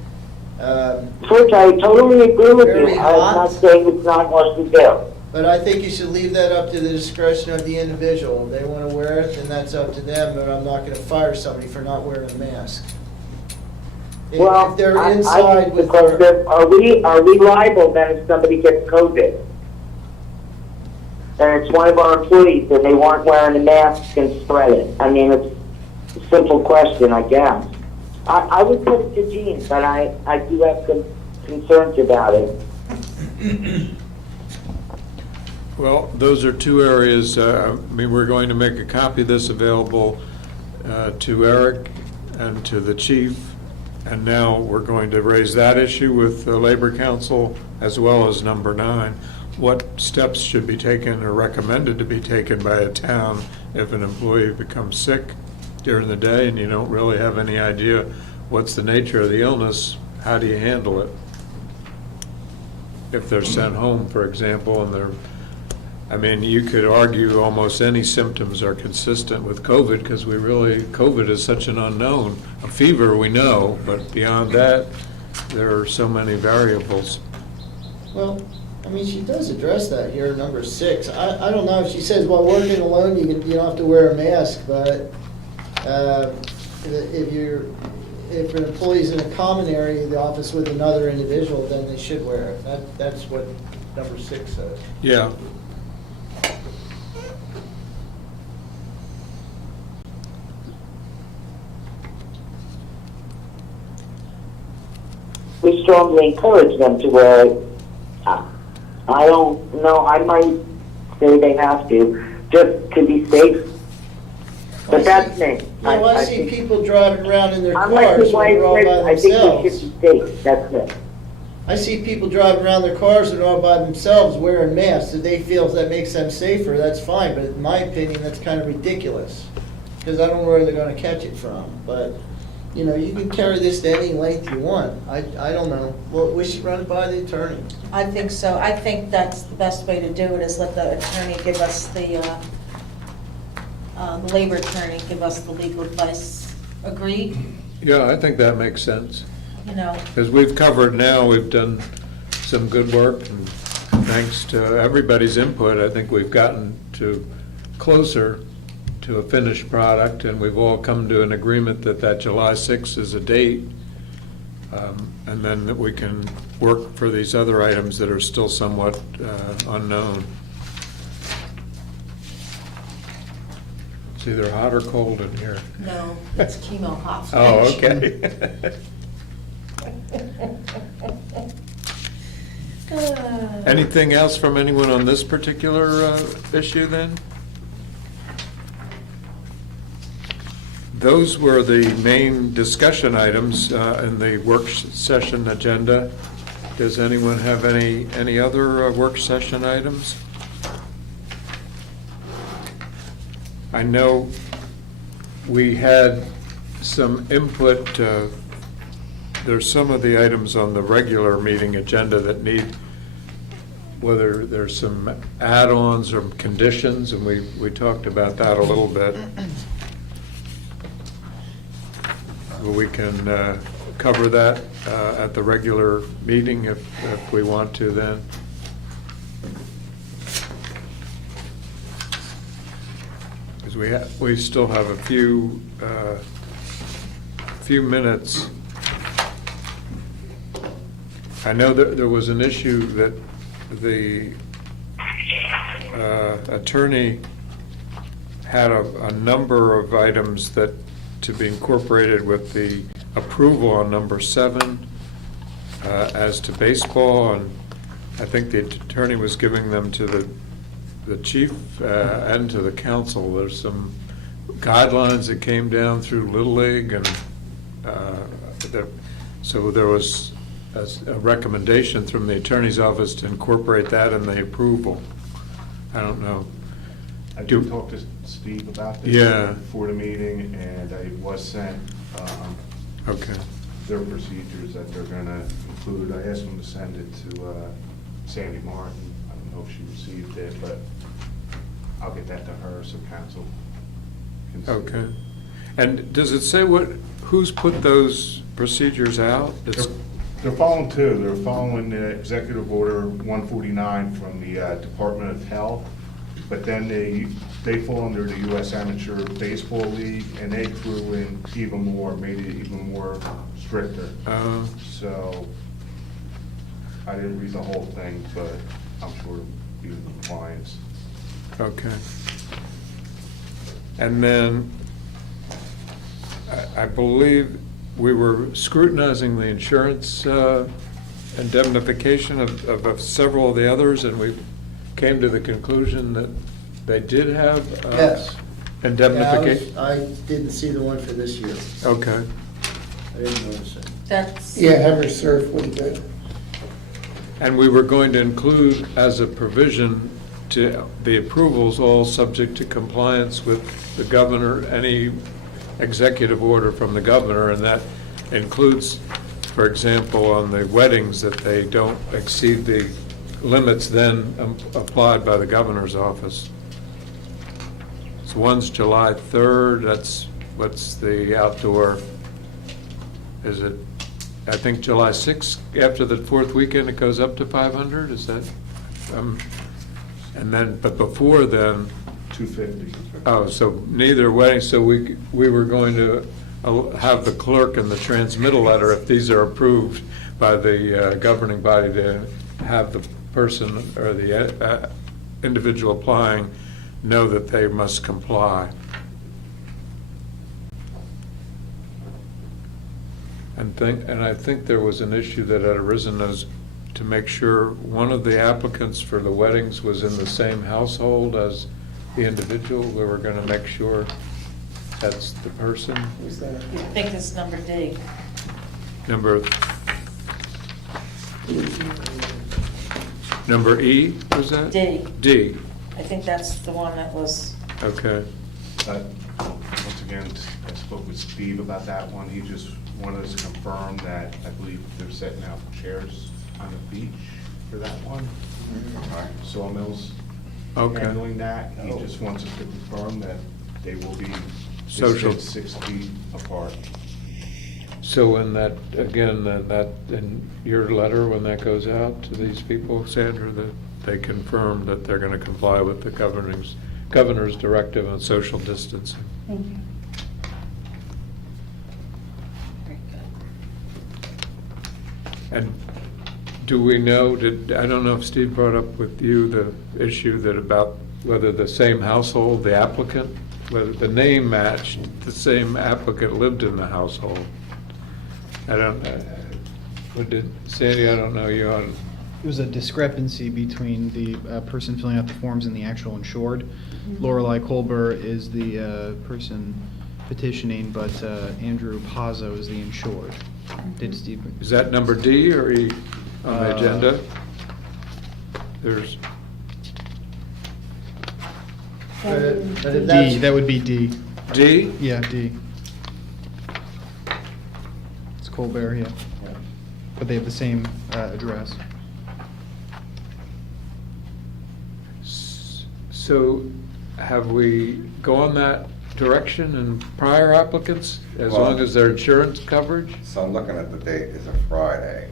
Which I totally agree with Very you. I'm hot. not saying it's not hard to do. But I think you should leave that up to the discretion of the individual. If they want to wear it, then that's up to them, but I'm not going to fire somebody for not wearing a mask. If they're I inside think the with their, question, are we liable then if somebody gets COVID? And it's one of our employees and they weren't wearing a mask and spread it. I mean, it's a simple question, I guess. I would put it to Gene, but I do have some concerns about it. Well, those are two areas, I mean, we're going to make a copy of this available to Eric and to the chief, and now we're going to raise that issue with the Labor Council as well as number 9. What steps should be taken or recommended to be taken by a town if an employee becomes sick during the day and you don't really have any idea what's the nature of the illness? How do you handle it? If they're sent home, for example, and they're, I mean, you could argue almost any symptoms are consistent with COVID because COVID is such an unknown. A fever we know, but beyond that, there are so many variables. well, I mean, she does address that here, number 6. I don't know if she says, well, working alone, you don't have to wear a mask, but if an employee's in a common area of the office with another individual, then they should wear it. That's what number 6 says. Yeah. We strongly encourage them to wear it. I don't know, I might say they have to, just to be safe. But that's me. I see think- people driving around in their I'm like cars the when they're all wife, by I think we themselves. should be safe, that's it. I see people driving around their cars that are all by themselves wearing masks. If they feel that makes them safer, that's fine. But in my opinion, that's kind of ridiculous. Because I don't know where they're going to catch it from. But, you know, you can carry this to any length you want. I don't know. Well, we should run it by the attorney. I think so. I think that's the best way to do it, is let the attorney give us the labor attorney give us the legal advice. Agree? Yeah, I think that makes sense. You know, As we've covered now, we've done some good work, and thanks to everybody's input, I think we've gotten closer to a finished product, and we've all come to an agreement that July 6th is a date, and then that we can work for these other items that are still somewhat unknown. It's either hot or cold in here. no, it's chemo hot. Oh, okay. Anything else from anyone on this particular issue then? Those were the main discussion items in the work session agenda. Does anyone have any other work session items? I know we had some input. There's some of the items on the regular meeting agenda that need, whether there's some add-ons or conditions, and we talked about that a little bit. We can cover that at the regular meeting if we want to then. Because we still have a few minutes. I know that there was an issue that the attorney had a number of items that to be incorporated with the approval on number 7 as to baseball, and I think the attorney was giving them to the chief and to the council. There's some guidelines that came down through Little League, and so there was a recommendation from the attorney's office to incorporate that in the approval. I don't know. I did talk to Steve about this before the meeting, and it was sent Okay. their procedures that they're gonna include. I asked them to send it to Sandy Martin. I don't know if she received it, but I'll get that to her so council can see. Okay. And does it say who's put those procedures out? They're following two. They're following the Executive Order 149 from the Department of Health, but then they fall under the U.S. Amateur Baseball League, and they threw in even more, made it even more stricter. Uh, So I didn't read the whole thing, but I'm sure it'll be in compliance. Okay. And then, I believe we were scrutinizing the insurance indemnification of several of the others, and we came to the conclusion that they did have Yes. indemnification. Yeah, I didn't see the one for this year. Okay. I didn't notice it. That's. Yeah, Hammer Surf was good. And we were going to include as a provision to the approvals all subject to compliance with the governor, any executive order from the governor, and that includes, for example, on the weddings, that they don't exceed the limits then applied by the governor's office. So one's July 3rd, what's the outdoor, is it, I think July 6th, after the fourth weekend, it goes up to 500, is that? And then, but before then, 250. oh, so neither wedding, so we were going to have the clerk in the transmittal letter, if these are approved by the governing body, to have the person or the individual applying know that they must comply. And I think there was an issue that had arisen as to make sure one of the applicants for the weddings was in the same household as the individual. We were going to make sure that's the person. Was that? I think it's number D. Number E, was that? D. D, I think that's the one that was, okay. Once again, I spoke with Steve about that one. He just wanted us to confirm that I believe they're setting out chairs on the beach for that one. Sawmills Okay. handling that. He just wants us to confirm that they will be Social. 6 feet apart. So in that, again, that, in your letter, when that goes out to these people, Sandra, that they confirm that they're going to comply with the governor's directive on social distancing. Thank you. very good. And do we know, I don't know if Steve brought up with you the issue that about whether the same household, the applicant, whether the name matched, the same applicant lived in the household. I don't, Sandy, I don't know you on, There was a discrepancy between the person filling out the forms and the actual insured. Lorelei Colber is the person petitioning, but Andrew Pazzo is the insured. Did Steve? is that number D or E on the agenda? There's, But if D, that's, that would be D. D? Yeah, D. It's Colbert, yeah. But they have the same address. So have we gone that direction in prior applicants, as Well- long as their insurance coverage? So I'm looking at the date, it's a Friday.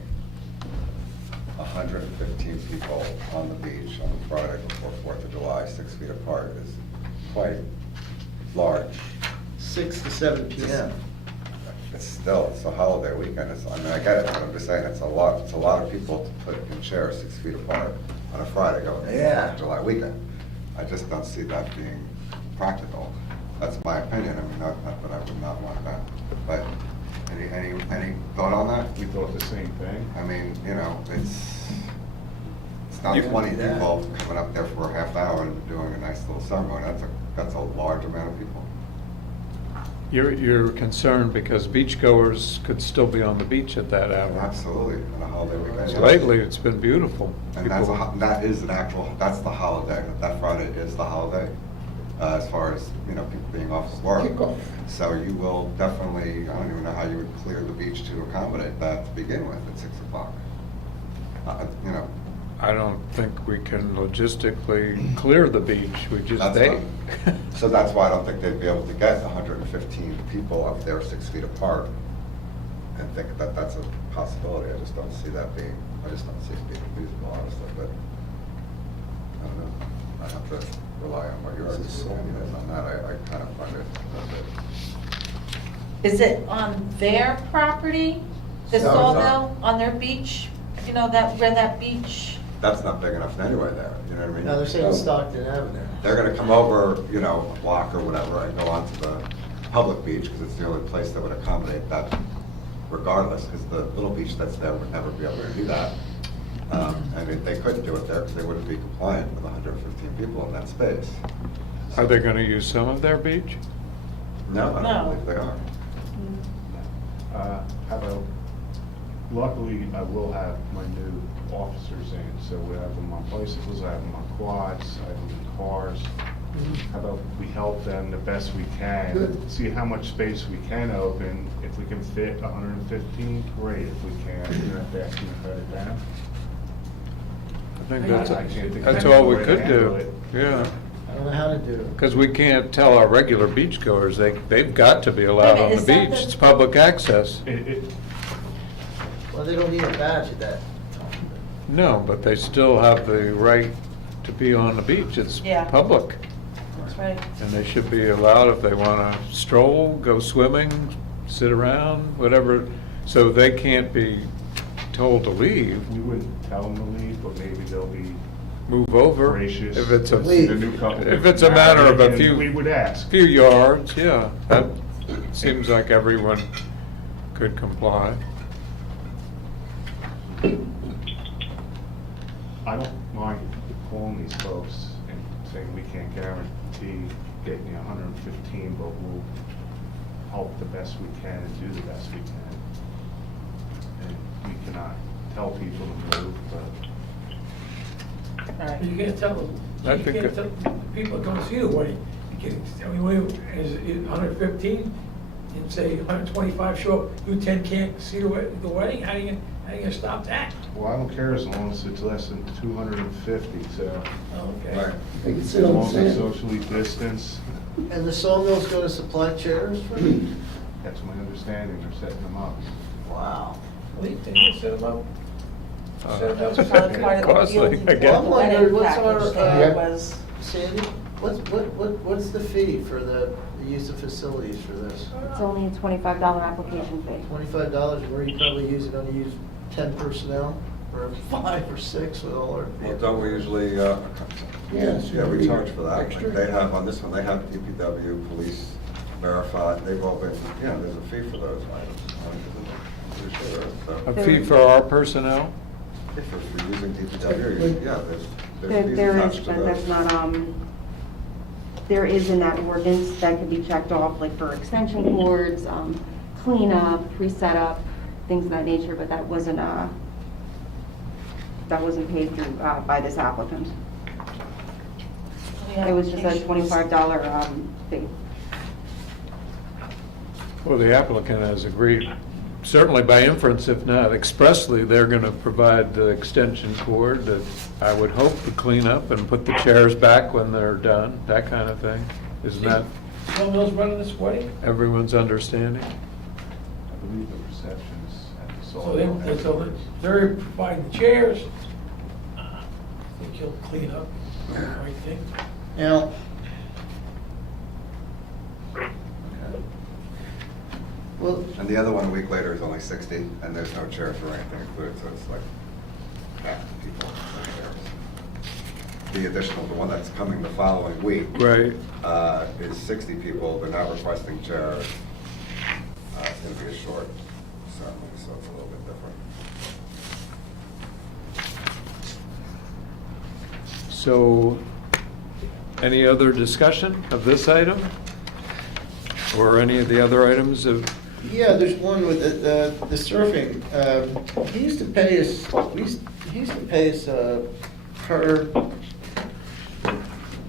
115 people on the beach on the Friday before 4th of July, 6 feet apart, is quite large. 6 to 7 p.m. It's a holiday weekend, I mean, I get it, but I'm just saying, it's a lot of people to put in chairs 6 feet apart on a Friday going into Yeah. 4th of July weekend. I just don't see that being practical. That's my opinion, I mean, not that I would not want that, but any thought on that? We thought the same thing. I mean, you know, it's not You can 20 do that. people coming up there for a half hour and doing a nice little ceremony, that's a large amount of people. You're concerned because beachgoers could still be on the beach at that hour. Absolutely, on a holiday weekend. yes. Lately, it's been beautiful. And that's the holiday, that Friday is the holiday, as far as, you know, people being off of work. Kickoff. So you will definitely, I don't even know how you would clear the beach to accommodate that to begin with at 6 o'clock. You know, I don't think we can logistically clear the beach, we just, That's so that's why I don't think they'd be able to get 115 people up there 6 feet apart and think that that's a possibility. I just don't see that being, I just don't see it being feasible, honestly, but I don't know. I have to rely on what your understanding is on that. I kind of find it a bit Is it on their property, the No, it's not. sawmill, on their beach? You know, where that beach, That's not big enough anyway there, you know what I mean? No, they're saying Stockton Avenue. They're gonna come over, you know, a block or whatever, and go onto the public beach, because it's the only place that would accommodate that regardless, because the little beach that's there would never be able to do that. And if they couldn't do it there, because they wouldn't be compliant with 115 people in that space. Are they gonna use some of their beach? No, I No. don't believe they are. How about, luckily, I will have my new officers in, so we have them on bicycles, I have them on quads, I have them in cars. How about we help them the best we can, Good. see how much space we can open. If we can fit 115, great. If we can't, we're gonna have to ask them to cut it down. I think I can't think of that's any all we way to could handle do, it. yeah. I don't know how to do it. Because we can't tell our regular beachgoers, they've got to be allowed Wait a on the minute, is that beach. the- It's public access. Well, they don't need a badge at that time. No, but they still have the right to be on the beach. It's Yeah. public. that's right. And they should be allowed if they want to stroll, go swimming, sit around, whatever. So they can't be told to leave, We wouldn't tell them to leave, but maybe they'll be move over. gracious. If it's The a, new couple if it's a matter of a married, few. and we would ask. Few yards, yeah. That seems like everyone could comply. I don't mind calling these folks and saying we can't guarantee getting you 115, but we'll help the best we can and do the best we can. And we cannot tell people to move, but Right. You can't tell them, I you think can't tell people come see the wedding. You can, I mean, wait, is 115 and say 125 show up, you 10 can't see the wedding? How you gonna stop that? well, I don't care as long as it's less than 250, so Oh, okay. Right. They can as sit on long the as it's sand. socially distanced, And the sawmill's gonna supply chairs for me? that's my understanding, they're setting them up. Wow. Well, you think you set them up? Set them up. That's probably part of the Costly, deal. I guess. Well, I'm wondering, what's Wedding our, package there Yeah. was, Sandy, what's the fee for the use of facilities for this? It's only a $25 application fee. $25, and where you probably only use 10 personnel, or 5 or 6 with all our. Well, don't we usually, Yes. yeah, we charge for that. Extra. Like they have, on this one, they have DPW, police, verified, they've all been, yeah, there's a fee for those items. I'm pretty sure there is, A so. fee for our personnel? If for using DPW, yeah, there's fees There is, attached to but that's those. not, there is in that ordinance that could be checked off, like for extension cords, cleanup, pre-setup, things of that nature, but that wasn't paid through, by this applicant. It was just a $25 fee. Well, the applicant has agreed, certainly by inference, if not expressly, they're going to provide the extension cord that I would hope to clean up and put the chairs back when they're done, that kind of thing. Isn't that Sawmill's running this wedding? everyone's understanding? I believe the reception is at the So sawmill. they're providing the chairs. I think he'll clean up, I think. Now, well, And the other one, a week later, is only 60, and there's no chairs or anything included, so it's like half the people. in chairs. The additional, the one that's coming the following week. Right. Is 60 people, they're not requesting chairs. It's gonna be a short ceremony, so it's a little bit different. So, any other discussion of this item? Or any of the other items of, yeah, there's one with the surfing. He used to pay us, he used to pay us per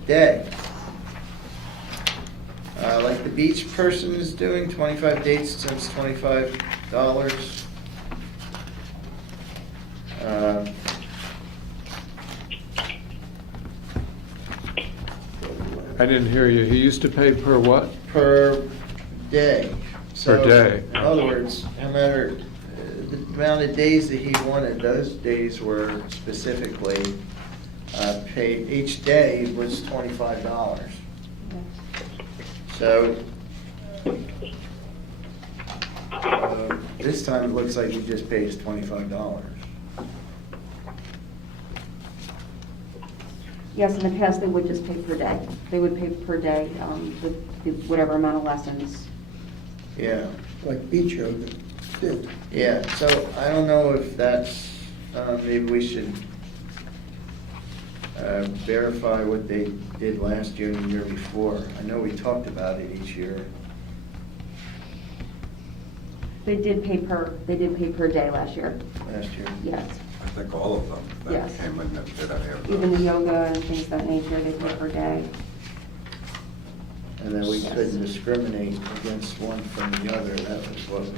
day. Like the beach person is doing, 25 dates since $25. I didn't hear you, he used to pay per what? Per day. So, day. In other words, no matter the amount of days that he wanted, those days were specifically paid, each day was $25. So, This time it looks like he just pays $25. Yes, in the past, they would just pay per day. They would pay per day, whatever amount of lessons. Yeah, Like beach yoga did. yeah, so I don't know if that's, maybe we should verify what they did last year and the year before. I know we talked about it each year. They did pay per day last year, Last year. yes. I think all of them that Yes. came in that did any of Even the those. yoga and things of that nature, they pay per day. And then we Yes. couldn't discriminate against one from the other, that was what we,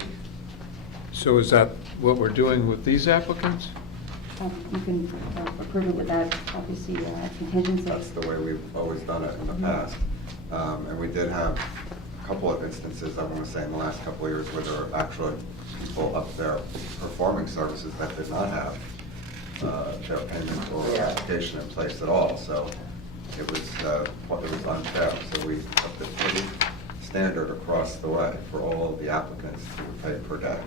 So is that what we're doing with these applicants? You can approve it with that, obviously, contingency. That's the way we've always done it in the past. And we did have a couple of instances, I want to say in the last couple of years, where there were actually people up there performing services that did not have their payment or application in place at all. So it was unfair. So we upped it pretty standard across the way for all of the applicants to pay per day.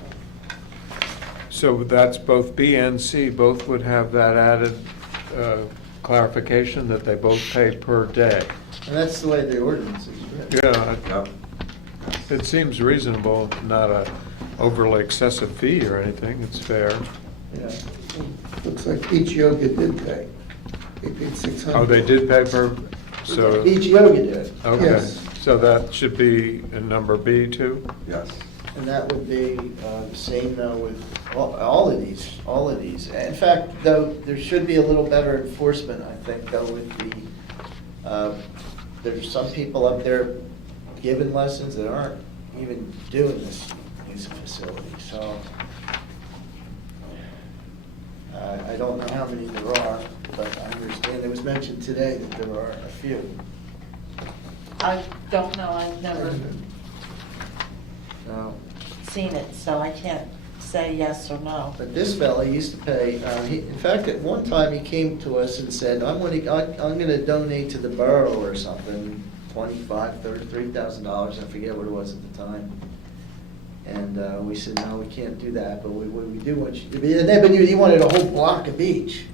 So that's both B and C, both would have that added clarification that they both pay per day. and that's the way the ordinance is written. Yeah, Yep. it seems reasonable, not a overly excessive fee or anything, it's fair. Yeah. Looks like beach yoga did pay. They paid 600. Oh, they did pay per, so, Beach yoga did, okay, Yes. so that should be in number B too? Yes. and that would be the same though with all of these. In fact, though, there should be a little better enforcement, I think, though, with there's some people up there giving lessons that aren't even doing this use of facility, so. I don't know how many there are, but I understand it was mentioned today that there are a few. I don't know, I've never So, seen it, so I can't say yes or no. but this fella used to pay, in fact, at one time he came to us and said, I'm gonna donate to the borough or something, $3,000, I forget what it was at the time. And we said, no, we can't do that, but we do want you to be, and then he wanted a whole block of beach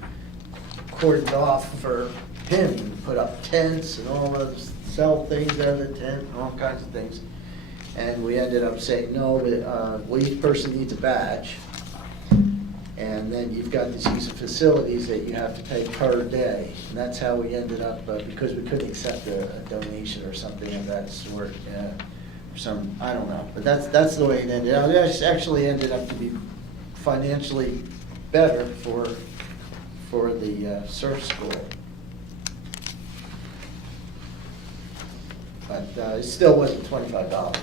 cordoned off for him, and put up tents and all those, sell things out of the tent, and all kinds of things. And we ended up saying, no, well, each person needs a badge. And then you've got this use of facilities that you have to pay per day. And that's how we ended up, because we couldn't accept a donation or something of that sort. I don't know, but that's the way it ended up. It actually ended up to be financially better for the surf school. But it still wasn't $25.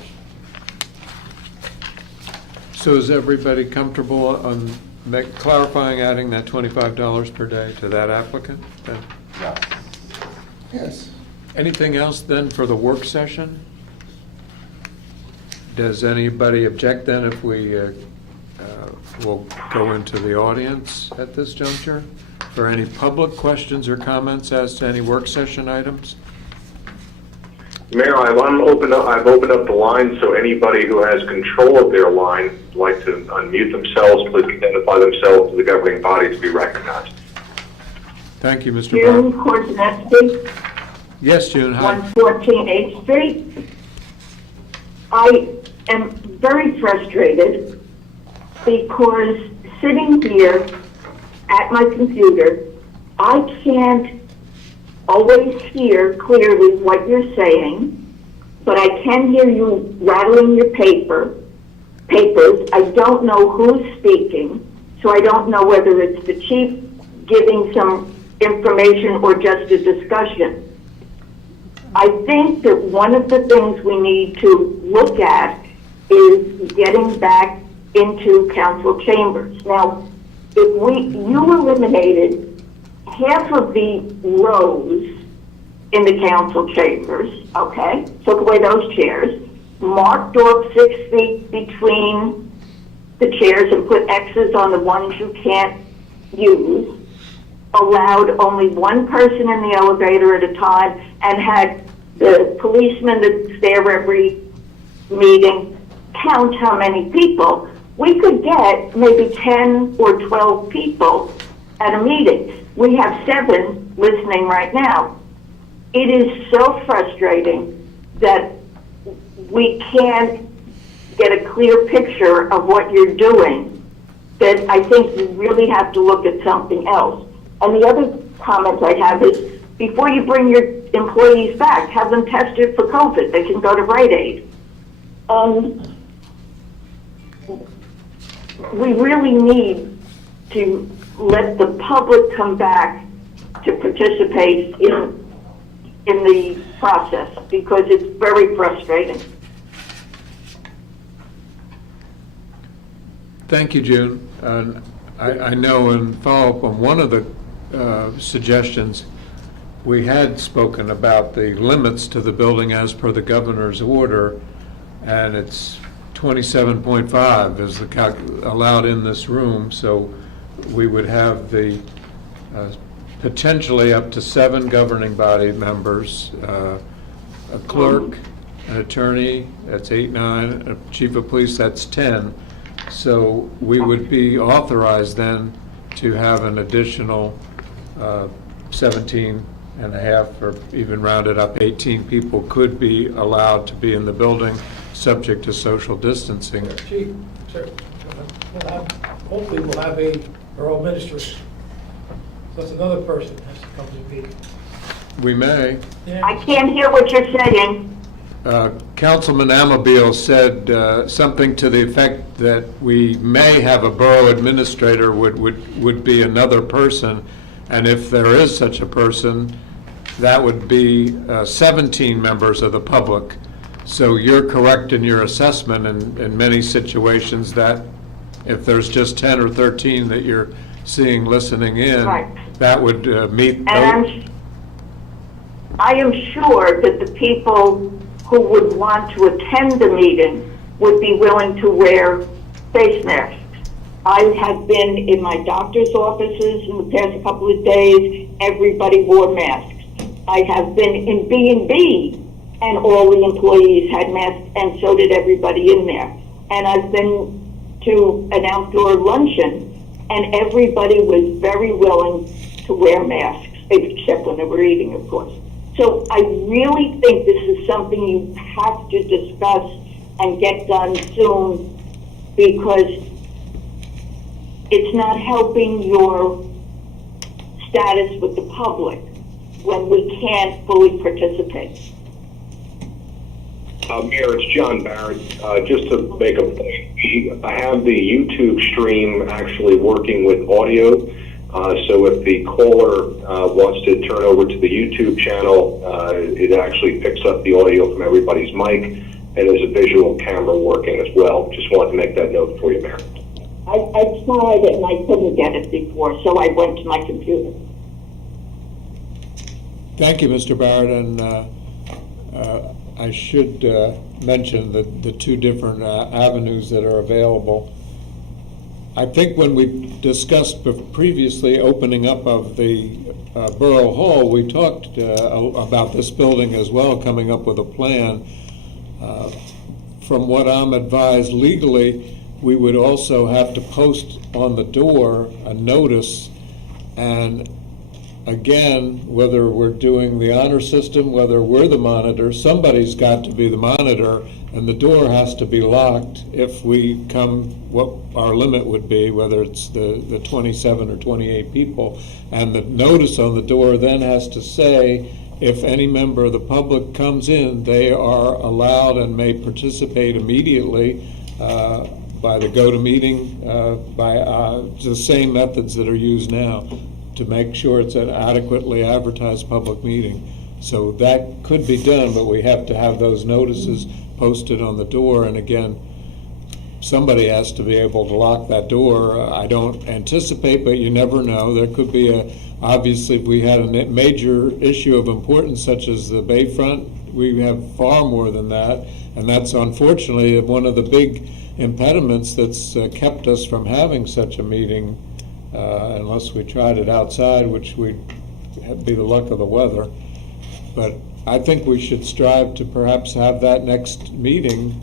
So is everybody comfortable on clarifying adding that $25 per day to that applicant? then? Yes. Yes. Anything else then for the work session? Does anybody object then if we will go into the audience at this juncture for any public questions or comments as to any work session items? Mayor, I've opened up the line, so anybody who has control of their line would like to unmute themselves, please identify themselves to the governing body to be recognized. Thank you, Mr. June Brown. Korzenetsky, Yes, June, hi. 114 8th Street. I am very frustrated because sitting here at my computer, I can't always hear clearly what you're saying, but I can hear you rattling your papers. I don't know who's speaking, so I don't know whether it's the chief giving some information or just a discussion. I think that one of the things we need to look at is getting back into council chambers. Now, if you eliminated half of the rows in the council chambers, okay, took away those chairs, marked off 6 feet between the chairs and put X's on the ones you can't use, allowed only one person in the elevator at a time, and had the policeman that's there every meeting count how many people. We could get maybe 10 or 12 people at a meeting. We have 7 listening right now. It is so frustrating that we can't get a clear picture of what you're doing, that I think you really have to look at something else. And the other comment I have is, before you bring your employees back, have them tested for COVID. They can go to Rite Aid. We really need to let the public come back to participate in the process, because it's very frustrating. Thank you, June. And I know in follow-up on one of the suggestions, we had spoken about the limits to the building as per the governor's order, and it's 27.5 is the allowed in this room, so we would have the potentially up to 7 governing body members, a clerk, an attorney, that's 8, 9, a chief of police, that's 10. So we would be authorized then to have an additional 17 and a half, or even rounded up 18 people could be allowed to be in the building, subject to social distancing. Chief, sir, hopefully we'll have a borough administrator. So that's another person that has to come to the meeting. We may. I can't hear what you're saying. Councilman Amabile said something to the effect that we may have a borough administrator would be another person, and if there is such a person, that would be 17 members of the public. So you're correct in your assessment in many situations that if there's just 10 or 13 that you're seeing listening in, Right. that would meet those. I am sure that the people who would want to attend the meeting would be willing to wear face masks. I have been in my doctor's offices in the past couple of days, everybody wore masks. I have been in B&B and all the employees had masks, and so did everybody in there. And I've been to an outdoor luncheon, and everybody was very willing to wear masks, except when they were eating, of course. So I really think this is something you have to discuss and get done soon, because it's not helping your status with the public when we can't fully participate. Mayor, it's John Barrett. Just to make a point, I have the YouTube stream actually working with audio. So if the caller wants to turn over to the YouTube channel, it actually picks up the audio from everybody's mic, and there's a visual camera working as well. Just wanted to make that note for you, Mayor. I tried it and I couldn't get it before, so I went to my computer. Thank you, Mr. Barrett, and I should mention the 2 different avenues that are available. I think when we discussed previously opening up of the Borough Hall, we talked about this building as well, coming up with a plan. From what I'm advised legally, we would also have to post on the door a notice, and again, whether we're doing the honor system, whether we're the monitor, somebody's got to be the monitor, and the door has to be locked if we come, what our limit would be, whether it's the 27 or 28 people. And the notice on the door then has to say, if any member of the public comes in, they are allowed and may participate immediately by the go-to-meeting, by the same methods that are used now, to make sure it's an adequately advertised public meeting. So that could be done, but we have to have those notices posted on the door, and again, somebody has to be able to lock that door. I don't anticipate, but you never know. There could be obviously, if we had a major issue of importance such as the Bayfront, we have far more than that, and that's unfortunately one of the big impediments that's kept us from having such a meeting, unless we tried it outside, which would be the luck of the weather. But I think we should strive to perhaps have that next meeting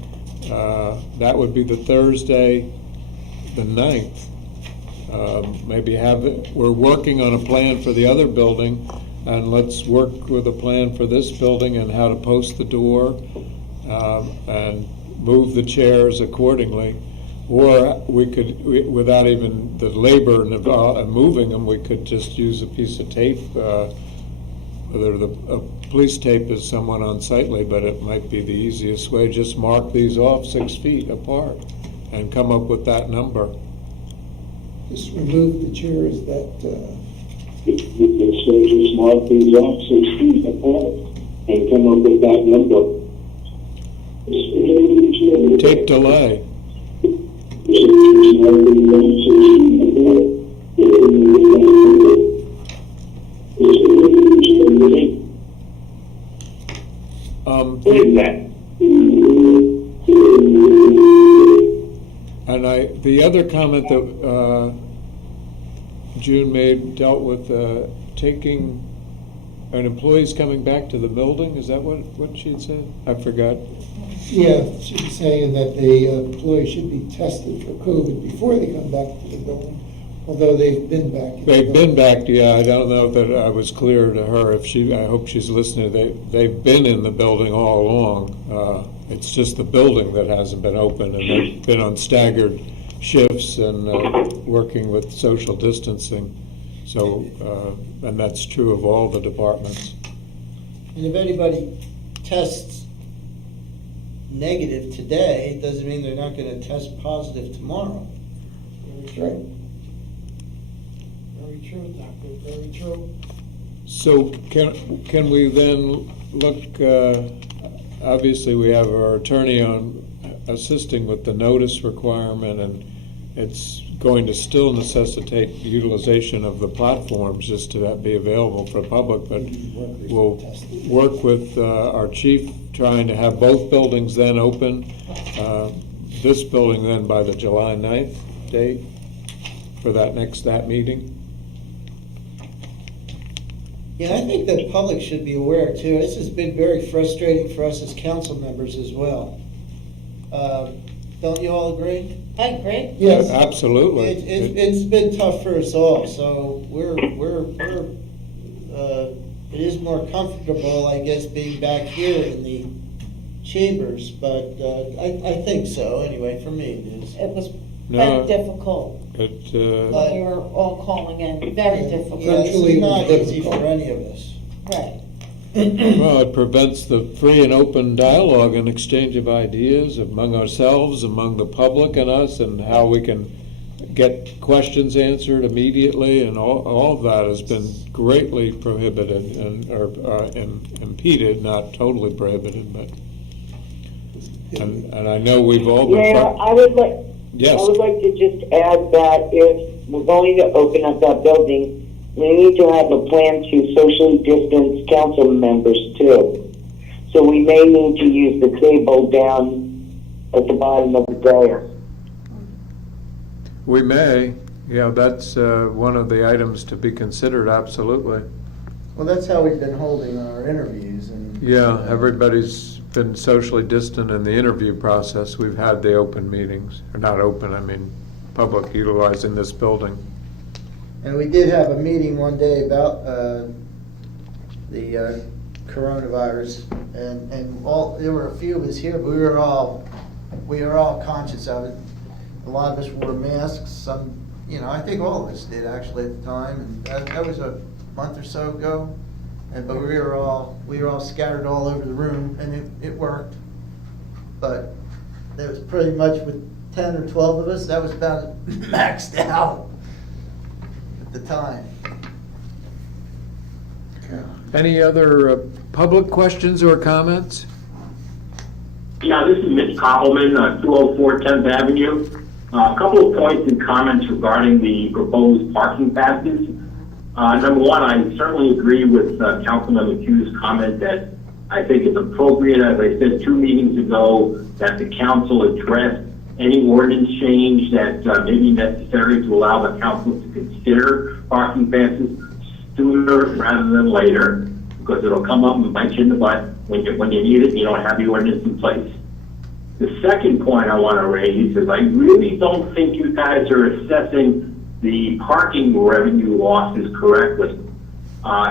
That would be the Thursday, the 9th. Maybe we're working on a plan for the other building, and let's work with a plan for this building and how to post the door and move the chairs accordingly. Or we could, without even the labor and moving them, we could just use a piece of tape. Whether the police tape is somewhat unsightly, but it might be the easiest way. Just mark these off 6 feet apart and come up with that number. Just remove the chairs that, Just mark these off 6 feet apart and come up with that number. Tape delay. What is that? And the other comment that June made dealt with taking an employee's coming back to the building. Is that what she had said? I forgot. yeah, she's saying that the employee should be tested for COVID before they come back to the building, although they've been back. They've been back, yeah. I don't know that I was clear to her. I hope she's listening. They've been in the building all along. It's just the building that hasn't been open, and they've been on staggered shifts and working with social distancing. So, and that's true of all the departments. And if anybody tests negative today, it doesn't mean they're not gonna test positive tomorrow. That's right. Very true, Doctor, very true. So can we then look, obviously we have our attorney on assisting with the notice requirement, and it's going to still necessitate utilization of the platforms just to be available for the public, but we'll work with our chief trying to have both buildings then open. This building then by the July 9th date for that meeting. Yeah, I think the public should be aware too. This has been very frustrating for us as council members as well. Don't you all agree? I agree. Yes. Absolutely. It's been tough for us all, so it is more comfortable, I guess, being back here in the chambers, but I think so, anyway, for me it is. It was No. very difficult. It, We were all calling in, very difficult. Yeah, this Virtually is not easy difficult. for any of us. Right. well, it prevents the free and open dialogue and exchange of ideas among ourselves, among the public and us, and how we can get questions answered immediately, and all of that has been greatly prohibited or impeded, not totally prohibited, but and I know we've all been. Mayor, I would like, Yes. I would like to just add that if we're going to open up that building, we need to have a plan to socially distance council members too. So we may need to use the table down at the bottom of the dais. We may, yeah, that's one of the items to be considered, absolutely. Well, that's how we've been holding our interviews and. Yeah, everybody's been socially distant in the interview process. We've had the open meetings, or not open, I mean, public utilizing this building. And we did have a meeting one day about the coronavirus, and there were a few of us here, but we were all conscious of it. A lot of us wore masks. Some, I think all of us did actually at the time, and that was a month or so ago. But we were all scattered all over the room, and it worked. But there was pretty much with 10 or 12 of us, that was about maxed out at the time. Any other public questions or comments? Yeah, this is Mitch Koppelman, 204 10th Avenue. A couple of points and comments regarding the proposed parking passes. Number one, I certainly agree with Councilman McHugh's comment that I think it's appropriate, as I said 2 meetings ago, that the council address any ordinance change that may be necessary to allow the council to consider parking passes sooner rather than later, because it'll come up and bite you in the butt when you need it and you don't have the ordinance in place. The second point I want to raise is I really don't think you guys are assessing the parking revenue losses correctly.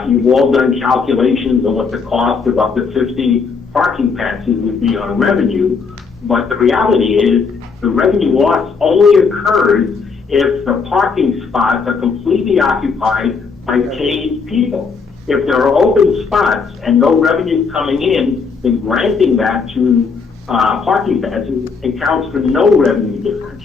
You've all done calculations on what the cost of up to 50 parking passes would be on revenue, but the reality is the revenue loss only occurs if the parking spots are completely occupied by paid people. If there are open spots and no revenue coming in, then granting that to parking passes accounts for no revenue difference.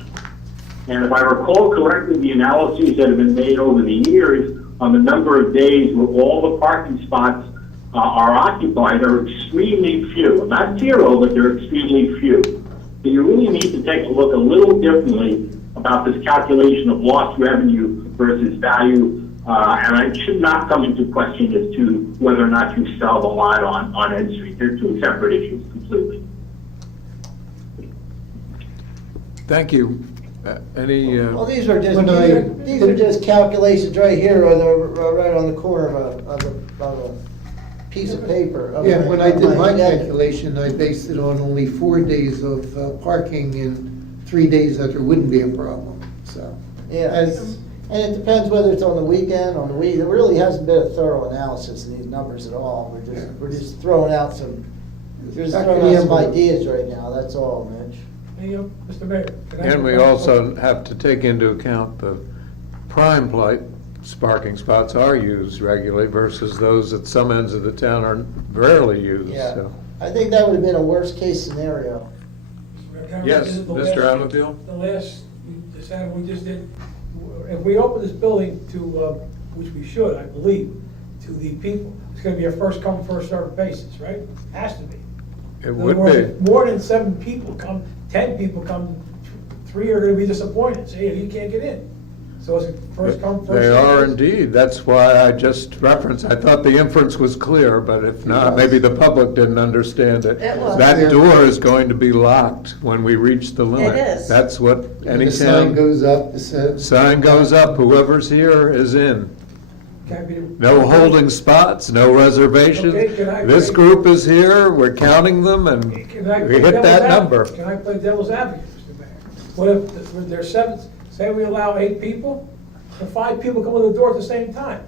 And if I recall correctly, the analyses that have been made over the years on the number of days where all the parking spots are occupied are extremely few. Not zero, but they're extremely few. So you really need to take a look a little differently about this calculation of lost revenue versus value, and it should not come into question as to whether or not you sell the lot on N Street. They're two separate issues completely. Thank you. Any, Well, these are just, When I- these are just calculations right here, right on the corner of a piece of paper. Yeah, when I did my Yeah. calculation, I based it on only 4 days of parking and 3 days that there wouldn't be a problem, so. Yeah, As- and it depends whether it's on the weekend, on the week. There really hasn't been a thorough analysis of these numbers at all. We're just throwing out some, ideas right now, that's all, Mitch. Hey, Mr. Mayor. can I ask and a we question? also have to take into account the prime plight parking spots are used regularly versus those at some ends of the town are rarely used, Yeah, so. I think that would have been a worst-case scenario. Can I Yes, mention the Mr. last- Amador? The last, we decided we just did, if we open this building to, which we should, I believe, to the people, it's gonna be a first come, first served basis, right? Has to be. It In would other words, be. if more than 7 people come, 10 people come, 3 are gonna be disappointed, say, you can't get in. So it's a first come, first served. They are basis. indeed. That's why I just referenced. I thought the inference was clear, but if not, maybe the public didn't understand it. It was. That door is going to be locked when we reach the limit. It is. That's what any The sign town, goes up, it says. sign goes up, whoever's here is in. Can't be- No holding spots, no reservations. Okay, can I- This group is here, we're counting them, and Can I we play hit devil's that advocate? number. Can I play devil's advocate, Mr. Mayor? What if there's 7, say we allow 8 people, and 5 people come in the door at the same time?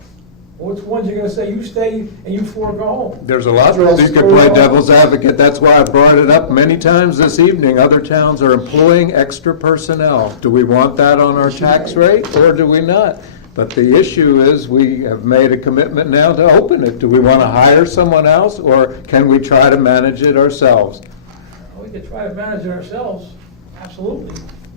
Which ones you're gonna say, you stay and you 4 go home? There's a lot of you could play devil's advocate. That's why I brought it up many times this evening. Other towns are employing extra personnel. Do we want that on our tax rate, or do we not? But the issue is, we have made a commitment now to open it. Do we want to hire someone else, or can we try to manage it ourselves? We could try to manage it ourselves, absolutely.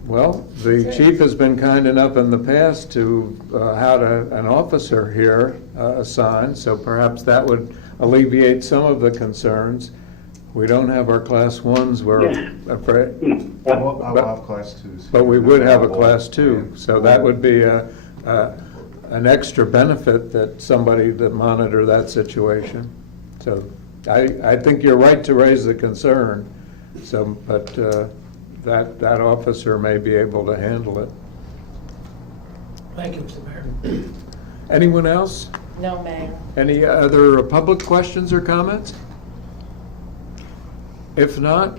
Well, the chief has been kind enough in the past to have an officer here assigned, so perhaps that would alleviate some of the concerns. We don't have our class ones, we're afraid. I'll have class twos. But we would have a class two, so that would be an extra benefit, that somebody to monitor that situation. So I think you're right to raise the concern, so, but that officer may be able to handle it. Thank you, Mr. Mayor. Anyone else? No, Mayor. Any other public questions or comments? If not,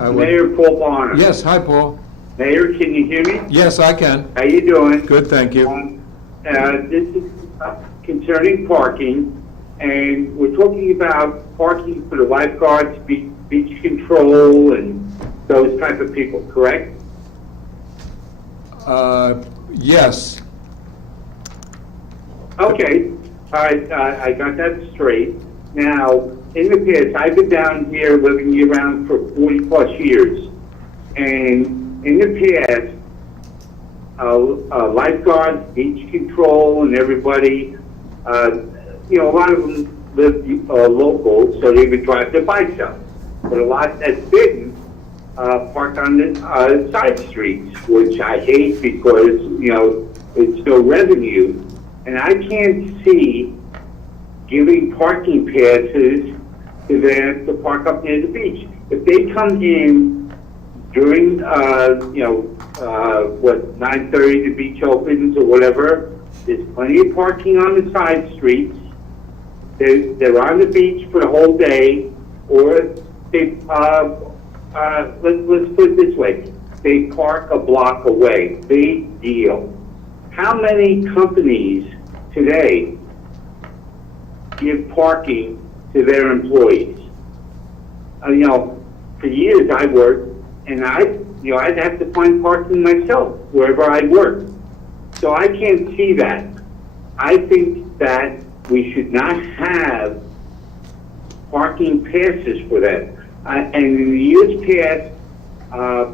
I would... Mayor Paul Bonner. Yes, hi, Paul. Mayor, can you hear me? Yes, I can. How you doing? Good, thank you. This is concerning parking, and we're talking about parking for the lifeguards, beach control, and those type of people, correct? Yes. Okay, all right, I got that straight. Now, in the past, I've been down here living year-round for 40-plus years, and in the past, lifeguards, beach control, and everybody, a lot of them live local, so they would drive their bikes up. But a lot that's been parked on the side streets, which I hate because, it's no revenue. And I can't see giving parking passes to them to park up near the beach. If they come in during, 9:30 the beach opens or whatever, there's plenty of parking on the side streets. They're on the beach for the whole day, or they let's put it this way. They park a block away. Big deal. How many companies today give parking to their employees? For years I worked, and I'd have to find parking myself wherever I worked. So I can't see that. I think that we should not have parking passes for that. And in the years past,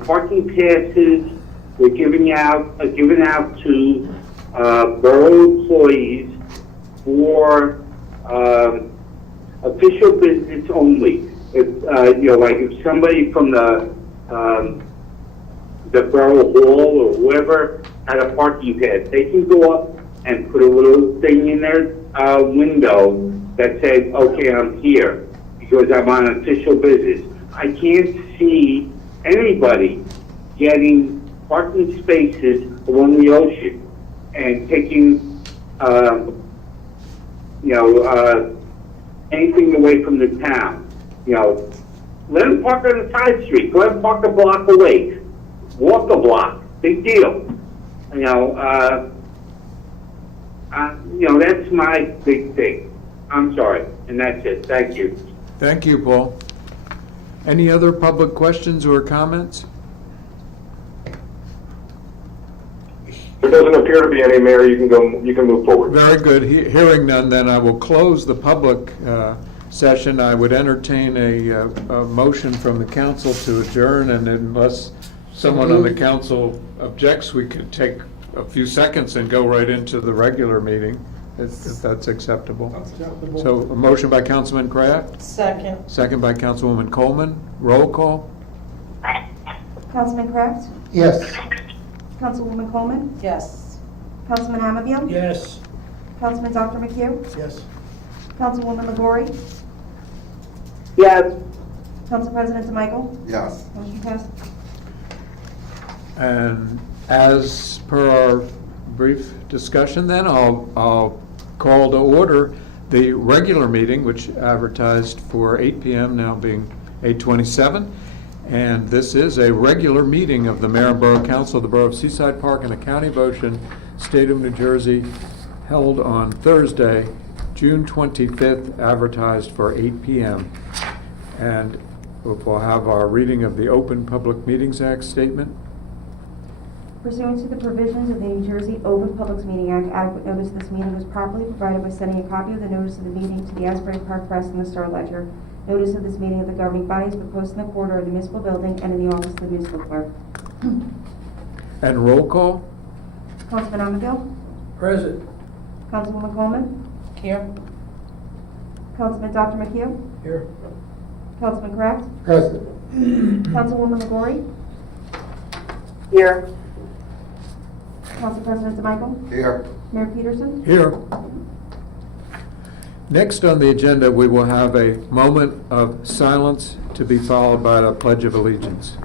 parking passes were given out to borough employees for official business only. If somebody from the borough hall or whoever had a parking pass, they can go up and put a little thing in their window that says, okay, I'm here because I'm on official business. I can't see anybody getting parking spaces along the ocean and taking, anything away from the town. Let them park on the side street. Let them park a block away. Walk a block. Big deal. That's my big thing. I'm sorry, and that's it. Thank you. Thank you, Paul. Any other public questions or comments? There doesn't appear to be any, Mayor. You can move forward. Very good. Hearing none, then I will close the public session. I would entertain a motion from the council to adjourn, and unless someone on the council objects, we could take a few seconds and go right into the regular meeting, if that's acceptable. So a motion by Councilman Kraft, Second. second by Councilwoman Coleman. Roll call? Councilman Kraft? Yes. Councilwoman Coleman? Yes. Councilman Amabil? Yes. Councilman Dr. McHugh? Yes. Councilwoman Legori? Yes. Council President DeMichael? Yes. Motion passed. And as per our brief discussion, then I'll call to order the regular meeting, which advertised for 8 p.m., now being 8:27. And this is a regular meeting of the Mayor and Borough Council of the Borough of Seaside Park in the County of Ocean, State of New Jersey, held on Thursday, June 25th, advertised for 8 p.m. And we'll have our reading of the Open Public Meetings Act statement. Pursuant to the provisions of the New Jersey Open Public Meeting Act, adequate notice of this meeting was properly provided by sending a copy of the notice of the meeting to the Asbury Park Press and the Star Ledger. Notice of this meeting of the governing bodies were posted in the corridor of the municipal building and in the office of the municipal clerk. And roll call? Councilman Amabil? Present. Councilwoman Coleman? Here. Councilman Dr. McHugh? Here. Councilman Kraft? President. Councilwoman Legori? Here. Council President DeMichael? Here. Mayor Peterson? Here. Next on the agenda, we will have a moment of silence to be followed by the Pledge of Allegiance.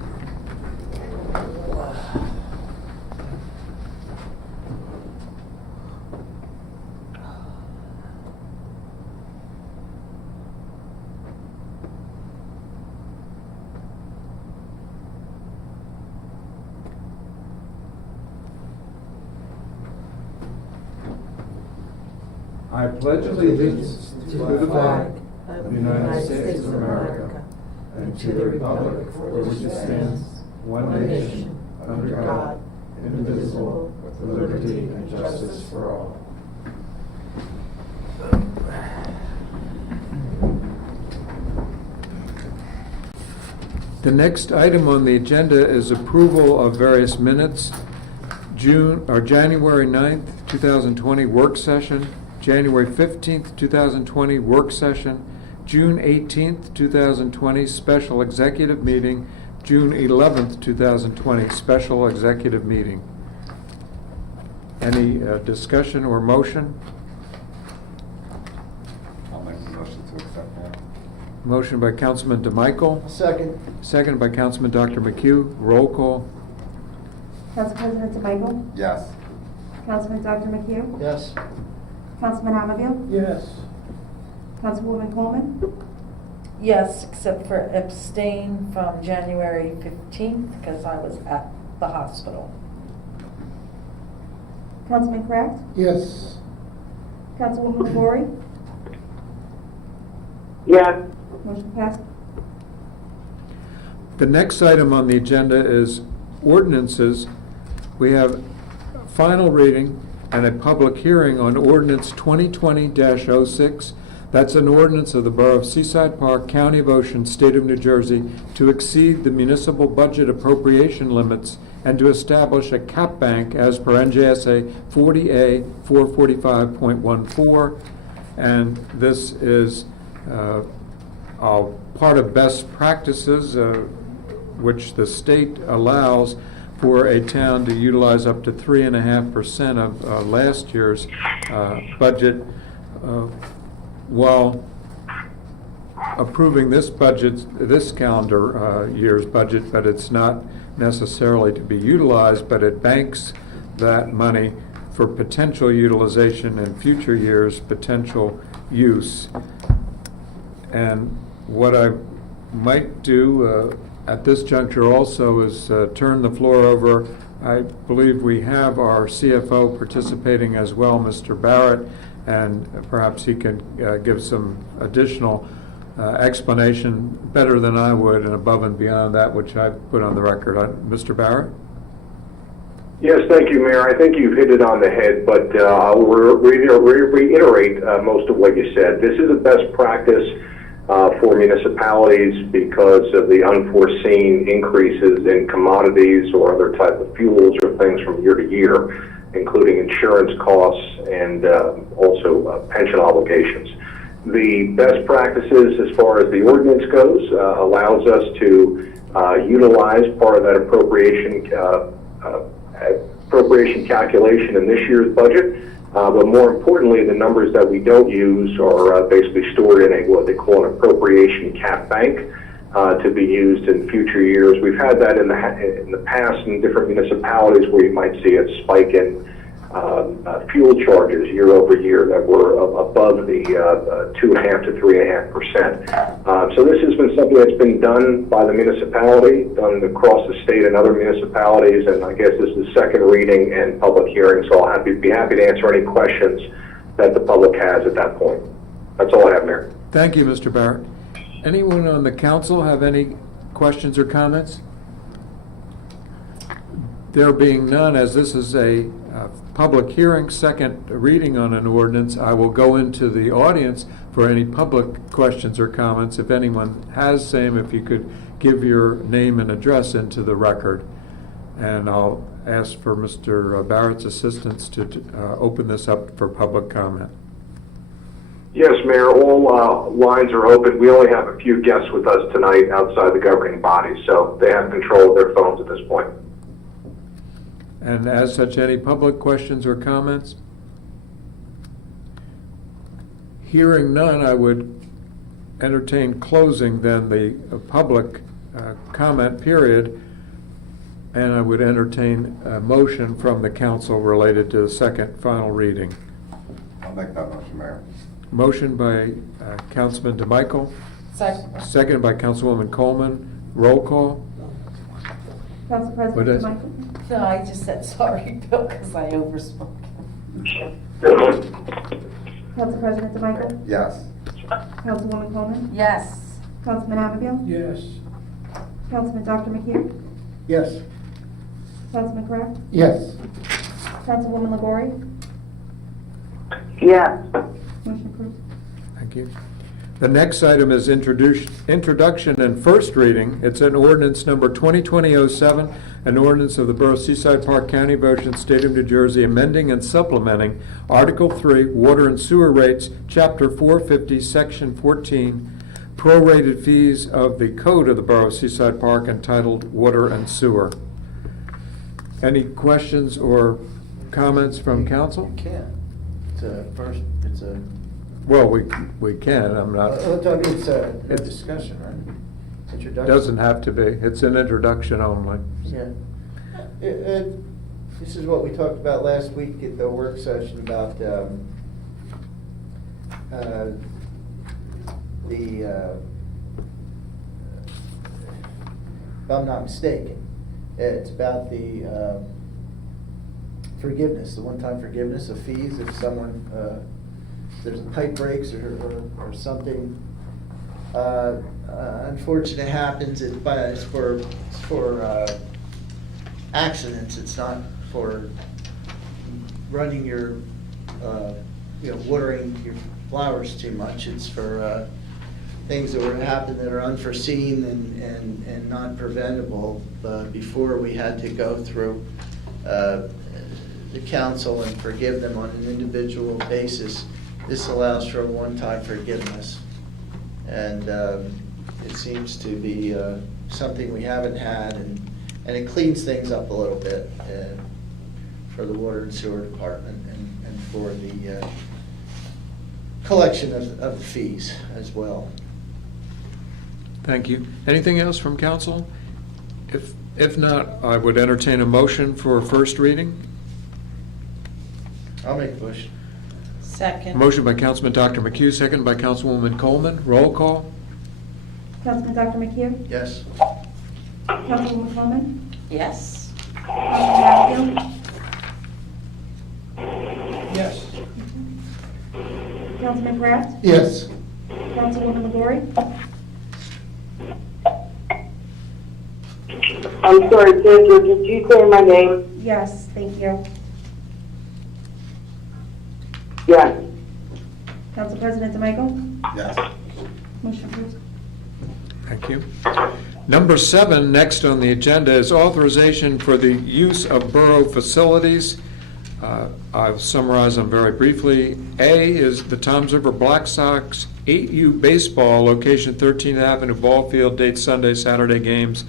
I pledge allegiance to the flag of the United States of America and to the republic for which it stands, one nation, under God, indivisible, with liberty and justice for all. The next item on the agenda is approval of various minutes. January 9th, 2020 work session, January 15th, 2020 work session, June 18th, 2020 special executive meeting, June 11th, 2020 special executive meeting. Any discussion or motion? I'll make the motion to accept that. Motion by Councilman DeMichael, Second. second by Councilman Dr. McHugh. Roll call. Council President DeMichael? Yes. Councilman Dr. McHugh? Yes. Councilman Amabil? Yes. Councilwoman Coleman? Yes, except for abstain from January 15th because I was at the hospital. Councilman Kraft? Yes. Councilwoman LaBorre? Yes. Motion passed. The next item on the agenda is ordinances. We have final reading and a public hearing on ordinance 2020-06. That's an ordinance of the Borough of Seaside Park, County of Ocean, State of New Jersey, to exceed the municipal budget appropriation limits and to establish a cap bank as per NJSA 40A 445.14. And this is part of best practices which the state allows for a town to utilize up to 3.5% of last year's budget while approving this budget, this calendar year's budget, but it's not necessarily to be utilized, but it banks that money for potential utilization in future years' potential use. And what I might do at this juncture also is turn the floor over. I believe we have our CFO participating as well, Mr. Barrett, and perhaps he can give some additional explanation better than I would and above and beyond that which I've put on the record. Mr. Barrett? Yes, thank you, Mayor. I think you've hit it on the head, but I'll reiterate most of what you said. This is a best practice for municipalities because of the unforeseen increases in commodities or other type of fuels or things from year to year, including insurance costs and also pension obligations. The best practices as far as the ordinance goes allows us to utilize part of that appropriation calculation in this year's budget. But more importantly, the numbers that we don't use are basically stored in what they call an appropriation cap bank to be used in future years. We've had that in the past in different municipalities where you might see a spike in fuel charges year over year that were above the 2.5 to 3.5%. So this has been something that's been done by the municipality, done across the state and other municipalities, and I guess this is the second reading and public hearing, so I'll be happy to answer any questions that the public has at that point. That's all I have, Mayor. Thank you, Mr. Barrett. Anyone on the council have any questions or comments? There being none, as this is a public hearing, second reading on an ordinance, I will go into the audience for any public questions or comments. If anyone has, same, if you could give your name and address into the record. And I'll ask for Mr. Barrett's assistance to open this up for public comment. Yes, Mayor, all lines are open. We only have a few guests with us tonight outside the governing body, so they have control of their phones at this point. And as such, any public questions or comments? Hearing none, I would entertain closing then the public comment period, and I would entertain a motion from the council related to the second final reading. I'll make that motion, Mayor. Motion by Councilman DeMichael. Second. Seconded by Councilwoman Coleman. Roll call. Council What President is- DeMichael? No, I just said sorry, Bill, because I overspoke. Council President DeMichael? Yes. Councilwoman Coleman? Yes. Councilman Abigail? Yes. Councilman Dr. McHugh? Yes. Councilman Kraft? Yes. Councilwoman LaBorre? Yes. Motion approved. Thank you. The next item is introduction and first reading. It's an ordinance number 2020-07, an ordinance of the Borough of Seaside Park, County of Ocean, State of New Jersey, amending and supplementing Article 3, Water and Sewer Rates, Chapter 450, Section 14, prorated fees of the Code of the Borough of Seaside Park entitled Water and Sewer. Any questions or comments from council? You can. It's a, Well, we can, I'm not, it's a It's- discussion, right? it Introduction. doesn't have to be, it's an introduction only. Yeah. This is what we talked about last week at the work session about the if I'm not mistaken. It's about the forgiveness, the one-time forgiveness of fees if someone, there's a pipe breaks or something unfortunate happens, but it's for accidents. It's not for running your, watering your flowers too much. It's for things that would happen that are unforeseen and not preventable. Before we had to go through the council and forgive them on an individual basis. This allows for a one-time forgiveness. And it seems to be something we haven't had, and it cleans things up a little bit for the water and sewer department and for the collection of fees as well. Thank you. Anything else from council? If not, I would entertain a motion for first reading. I'll make a motion. Second. Motion by Councilman Dr. McHugh, second by Councilwoman Coleman. Roll call. Councilman Dr. McHugh? Yes. Councilwoman Coleman? Yes. Councilman Matthew? Yes. Councilman Kraft? Yes. Councilwoman LaBorre? I'm sorry, Sandra, did you say my name? Yes, thank you. Yes. Council President DeMichael? Yes. Motion approved. Thank you. Number 7, next on the agenda, is authorization for the use of borough facilities. I'll summarize them very briefly. A is the Toms River Black Sox 8U baseball, location 13th Avenue Ball Field, date Sunday, Saturday games,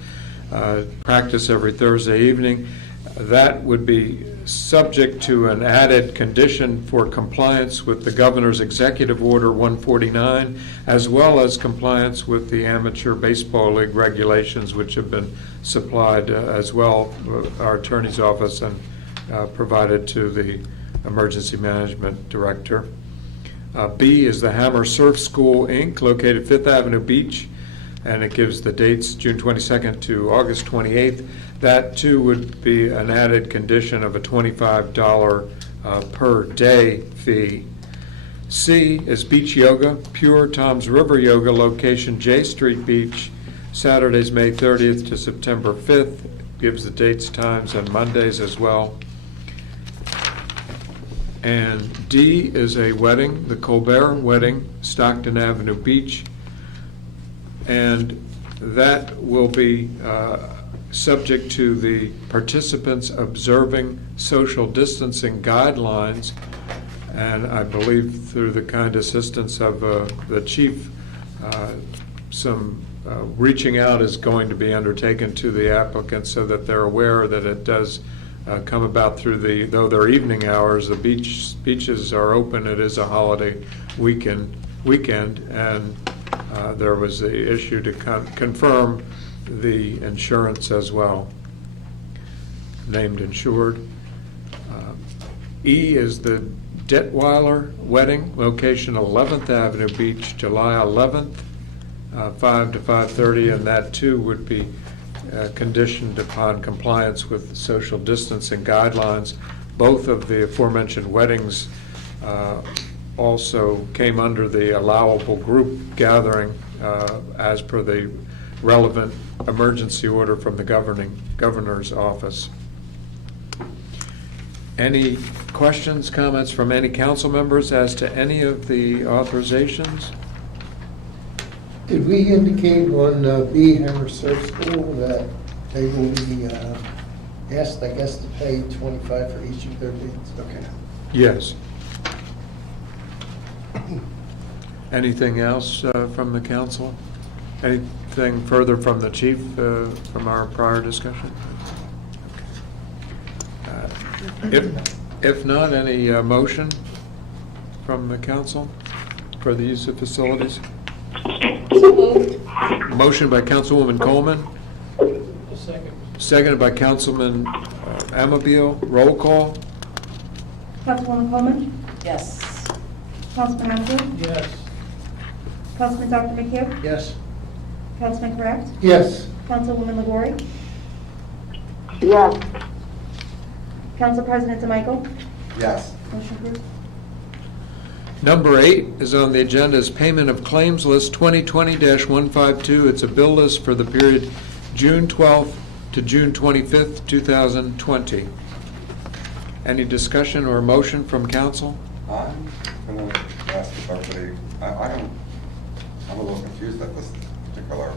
practice every Thursday evening. That would be subject to an added condition for compliance with the Governor's Executive Order 149, as well as compliance with the Amateur Baseball League regulations, which have been supplied as well, our attorney's office, and provided to the Emergency Management Director. B is the Hammer Surf School, Inc., located 5th Avenue Beach, and it gives the dates June 22nd to August 28th. That, too, would be an added condition of a $25 per day fee. C is Beach Yoga, Pure Toms River Yoga, location J Street Beach, Saturdays, May 30th to September 5th. Gives the dates, times, and Mondays as well. And D is a wedding, the Colbert Wedding, Stockton Avenue Beach. And that will be subject to the participants observing social distancing guidelines. And I believe through the kind assistance of the chief, some reaching out is going to be undertaken to the applicants so that they're aware that it does come about through though they're evening hours, the beaches are open. It is a holiday weekend, and there was the issue to confirm the insurance as well, named insured. E is the Detweiler Wedding, location 11th Avenue Beach, July 11th, 5 to 5:30, and that too would be conditioned upon compliance with the social distancing guidelines. Both of the aforementioned weddings also came under the allowable group gathering as per the relevant emergency order from the governor's office. Any questions, comments from any council members as to any of the authorizations? Did we indicate on B Hammer Surf School that they will be asked, I guess, to pay $25 for each of their bids? Okay. Yes. Anything else from the council? Anything further from the chief from our prior discussion? If not, any motion from the council for the use of facilities? Motion by Councilwoman Coleman. Second. Seconded by Councilman Amabile. Roll call. Councilwoman Coleman? Yes. Councilman Matthew? Yes. Councilman Dr. McHugh? Yes. Councilman Kraft? Yes. Councilwoman LaGori? Yes. Council President DeMichael? Yes. Motion approved. Number 8 is on the agenda is payment of claims list 2020-152. It's a bill list for the period June 12th to June 25th, 2020. Any discussion or motion from council? I'm gonna ask if everybody, I'm a little confused at this particular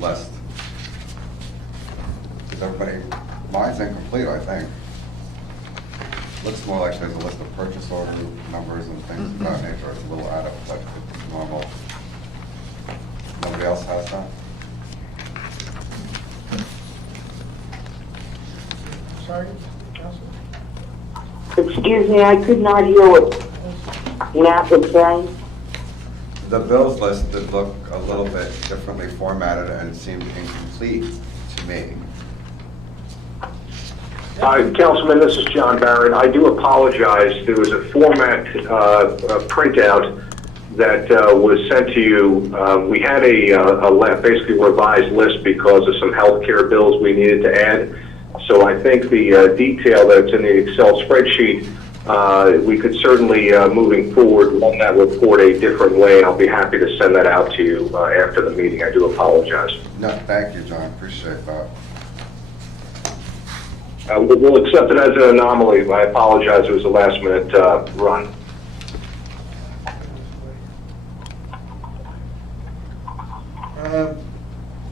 list. Is everybody, mine's incomplete, I think. Looks more like there's a list of purchase order numbers and things of that nature. It's a little out of, but it's normal. Nobody else has that? Sorry, Council? Excuse me, I could not hear what Matt was saying. The bills list did look a little bit differently formatted and seemed incomplete to me. Councilman, this is John Barrett. I do apologize. There was a format printout that was sent to you. We had basically revised list because of some healthcare bills we needed to add. So I think the detail that's in the Excel spreadsheet, we could certainly, moving forward, run that report a different way. I'll be happy to send that out to you after the meeting. I do apologize. No, thank you, John. Appreciate that. We'll accept it as an anomaly. I apologize. It was a last-minute run.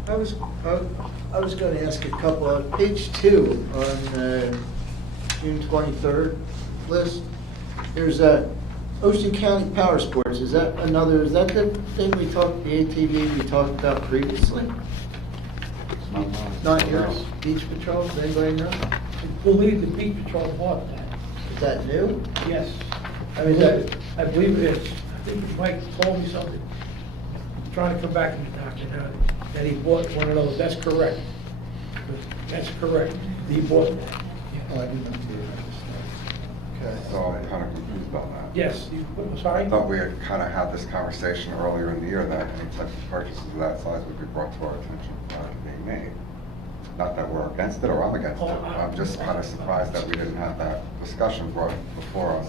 I was going to ask a couple of, page 2 on June 23rd list, there's Ocean County Power Sports. Is that the thing we talked, the ATV we talked about previously? Not yours? Beach Patrol, does anybody know? I believe the Beach Patrol bought that. Is that new? Yes. I mean, I believe it is. I think Mike told me something. I'm trying to come back to the doctor now, that he bought one of those. That's correct. That's correct. He bought that. Oh, I didn't see it. Okay. So I'm kind of confused on that. Yes, sorry? I thought we had kind of had this conversation earlier in the year that any type of purchases of that size would be brought to our attention prior to being made. Not that we're against it or I'm against it. I'm just kind of surprised that we didn't have that discussion brought before us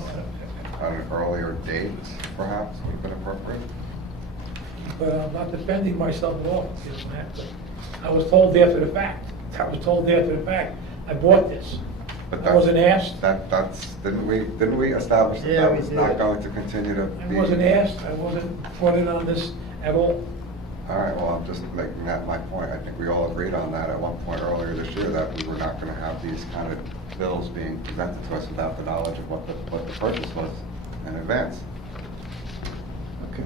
at an earlier date, perhaps, would have been appropriate. But I'm not defending myself at all, Matt, but I was told after the fact. I bought this. But I wasn't asked. Didn't we establish that Yeah, that we was did. not going to continue to I be? wasn't asked. I wasn't put in on this at all. All right, well, I'm just making that my point. I think we all agreed on that at one point earlier this year, that we were not going to have these kind of bills being presented to us without the knowledge of what the purchase was in advance. Okay.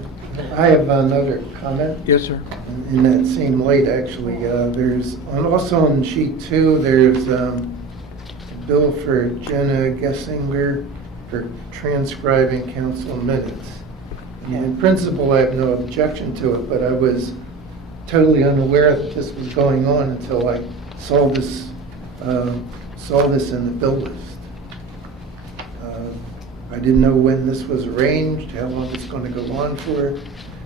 I have another comment. Yes, sir. In that same light, actually, there's, also on sheet 2, there's a bill for Jenna Gessinger for transcribing council minutes. I mean, in principle, I have no objection to it, but I was totally unaware that this was going on until I saw this in the bill list. I didn't know when this was arranged, how long it's going to go on for.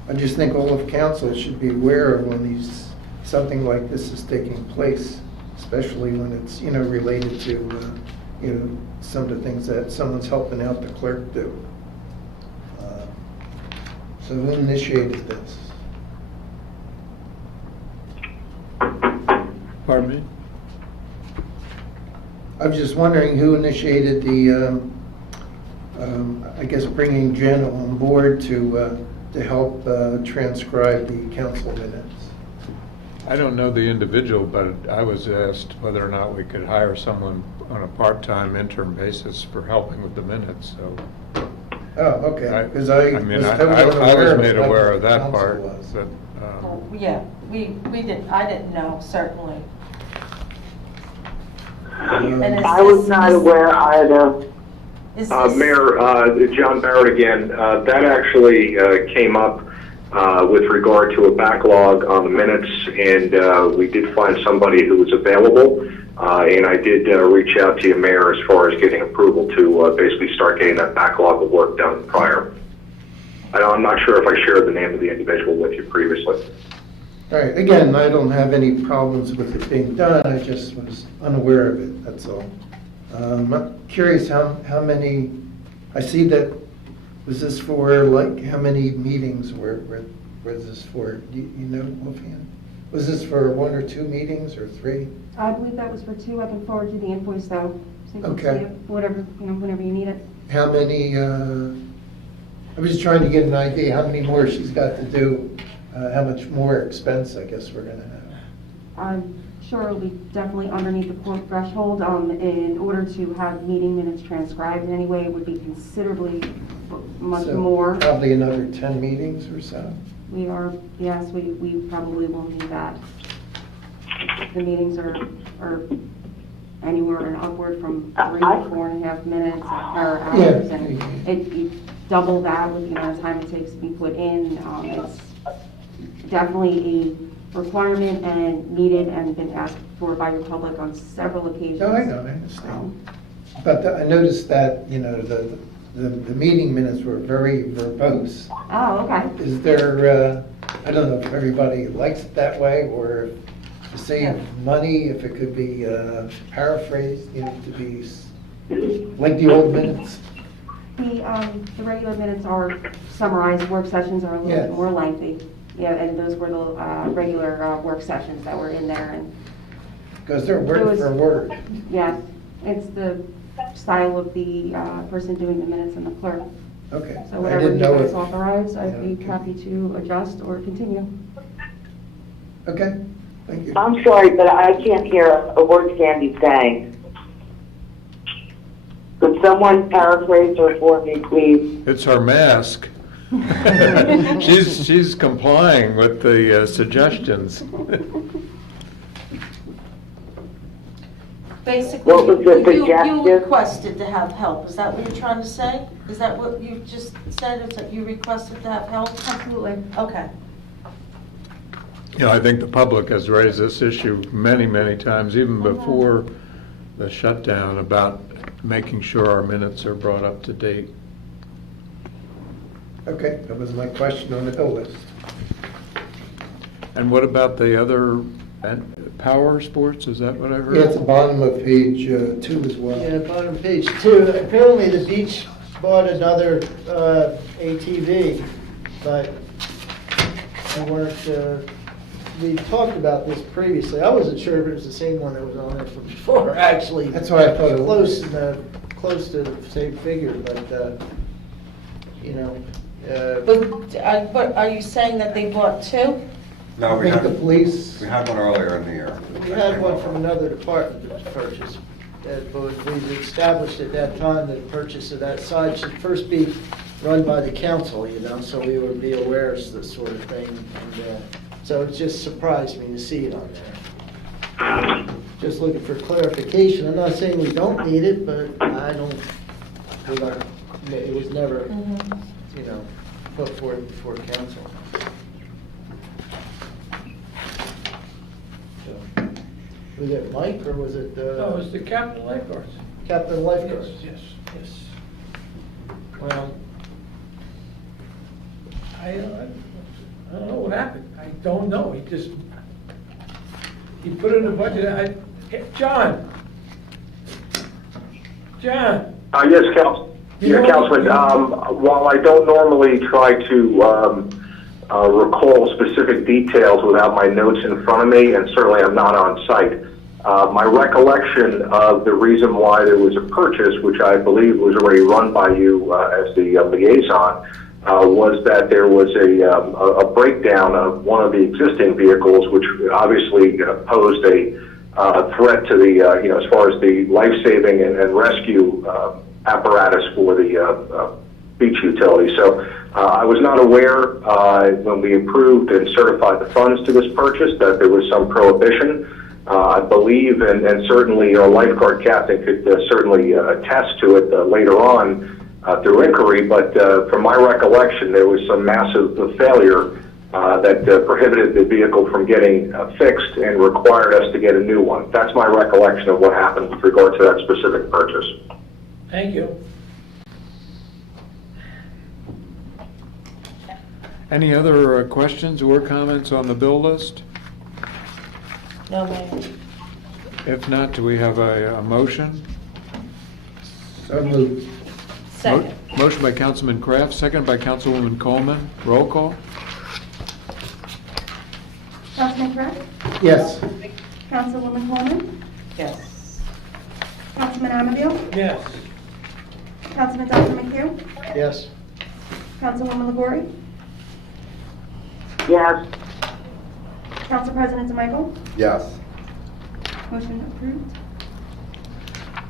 I just think all of council should be aware of when something like this is taking place, especially when it's, related to, some of the things that someone's helping out the clerk do. So who initiated this? Pardon me? I was just wondering who initiated the, I guess, bringing Jen on board to help transcribe the council minutes. I don't know the individual, but I was asked whether or not we could hire someone on a part-time interim basis for helping with the minutes, so. Oh, okay, because I mean, I was made aware of that council part, was. but, Yeah, we didn't, I didn't know, certainly. And is I was this- not aware either. Is this- Mayor, John Barrett again. That actually came up with regard to a backlog on the minutes, and we did find somebody who was available. And I did reach out to you, Mayor, as far as getting approval to basically start getting that backlog of work done prior. I'm not sure if I shared the name of the individual with you previously. All right, again, I don't have any problems with it being done, I just was unaware of it, that's all. I'm curious how many, I see that, was this for, like, how many meetings were this for? Do you know offhand? Was this for 1 or 2 meetings, or 3? I believe that was for 2. I can forward you the invoice though, so you can see Okay. it, whatever, whenever you need it. How many, I was just trying to get an idea how many more she's got to do, how much more expense I guess we're gonna have. I'm sure it'll be definitely underneath the quote threshold. In order to have meeting minutes transcribed in any way, it would be considerably much So, more. Probably another 10 meetings or so. Yes, we probably will need that. The meetings are anywhere and upward from 3 to 4.5 minutes or hours, and you double that with the amount of time it takes to be put in. It's definitely a requirement and needed and been asked for by your public on several occasions. No, I know, I understand. But I noticed that, the meeting minutes were very verbose. Oh, okay. Is there, I don't know if everybody likes it that way, or to save money, if it could be paraphrased, to be like the old minutes? The regular minutes are summarized, work sessions are a little bit more lengthy. Yeah, and those were the regular work sessions that were in there. And Because they're word for word. yes, it's the style of the person doing the minutes and the clerk. Okay. So I whatever didn't you know guys if- authorize, I'd be happy to adjust or continue. Okay, thank you. I'm sorry, but I can't hear a word Sandy's saying. Could someone paraphrase her for me, please? It's her mask. She's complying with the suggestions. Basically, What was the you suggestion? requested to have help, is that what you're trying to say? Is that what you just said, is that you requested to have help? Absolutely. Okay. I think the public has raised this issue many, many times, even before the shutdown, about making sure our minutes are brought up to date. Okay, that was my question on the bill list. And what about the other power sports? Is that what I heard? Yeah, it's the bottom of page 2 as well. Yeah, bottom of page 2. Apparently, the beach bought another ATV, but they weren't. We talked about this previously. I wasn't sure if it was the same one that was on there from before. Actually, That's why I thought it was. Close to the same figure, but But are you saying that they bought 2? No, I think the police, we had one earlier in the year. we had one from another department that was purchased. But we established at that time that the purchase of that side should first be run by the council, so we would be aware of this sort of thing. And so it just surprised me to see it on there. Just looking for clarification. I'm not saying we don't need it, but I don't, it was never, put forward before council. So, was it Mike or was it? No, it's the Captain Lifeguards. Captain Lifeguards? Yes. Well, I don't know what happened. I don't know. He put it in the budget. John. Yes, Councilman. While I don't normally try to recall specific details without my notes in front of me, and certainly I'm not on site, my recollection of the reason why there was a purchase, which I believe was already run by you as the liaison, was that there was a breakdown of one of the existing vehicles, which obviously posed a threat to the, as far as the life-saving and rescue apparatus for the beach utility. So I was not aware when we approved and certified the funds to this purchase that there was some prohibition. I believe, and certainly our lifeguard captain could certainly attest to it later on through inquiry, but from my recollection, there was some massive failure that prohibited the vehicle from getting fixed and required us to get a new one. That's my recollection of what happened with regard to that specific purchase. Thank you. Any other questions or comments on the bill list? No, Mayor. If not, do we have a motion? So moved. Second. Motion by Councilman Kraft, second by Councilwoman Coleman. Roll call? Councilman Kraft? Yes. Councilwoman Coleman? Yes. Councilman Amadeo? Yes. Councilman Dr. McHugh? Yes. Councilwoman LaGorrie? Yes. Council President DeMichael? Yes. Motion approved.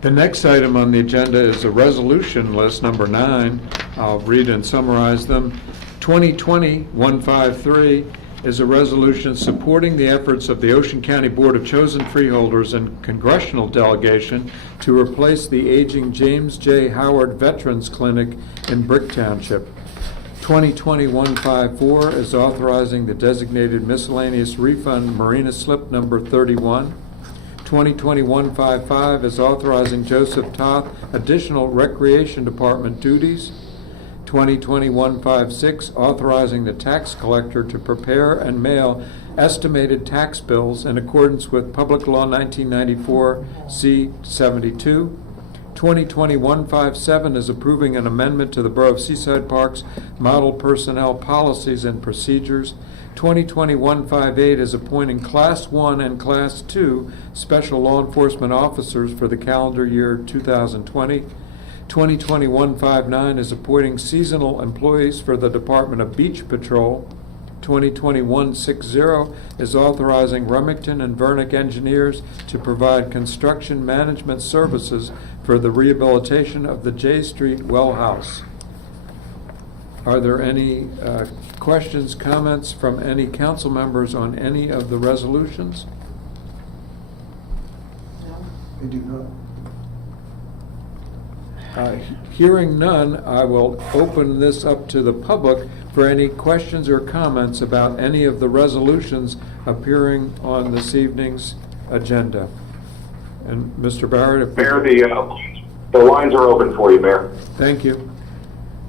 The next item on the agenda is a resolution list, number 9. I'll read and summarize them. 2020-153 is a resolution supporting the efforts of the Ocean County Board of Chosen Freeholders and congressional delegation to replace the aging James J. Howard Veterans Clinic in Brick Township. 2020-154 is authorizing the designated miscellaneous refund marina slip number 31. 2020-155 is authorizing Joseph Toth additional Recreation Department duties. 2020-156 authorizing the tax collector to prepare and mail estimated tax bills in accordance with Public Law 1994 C-72. 2020-157 is approving an amendment to the Borough of Seaside Park's Model Personnel Policies and Procedures. 2020-158 is appointing Class 1 and Class 2 Special Law Enforcement Officers for the calendar year 2020. 2020-159 is appointing seasonal employees for the Department of Beach Patrol. 2020-160 is authorizing Remington and Vernick engineers to provide construction management services for the rehabilitation of the J Street Well House. Are there any questions, comments from any council members on any of the resolutions? I do not. Hearing none, I will open this up to the public for any questions or comments about any of the resolutions appearing on this evening's agenda. And Mr. Barrett, if Mayor, the lines are open for you, Mayor. Thank you.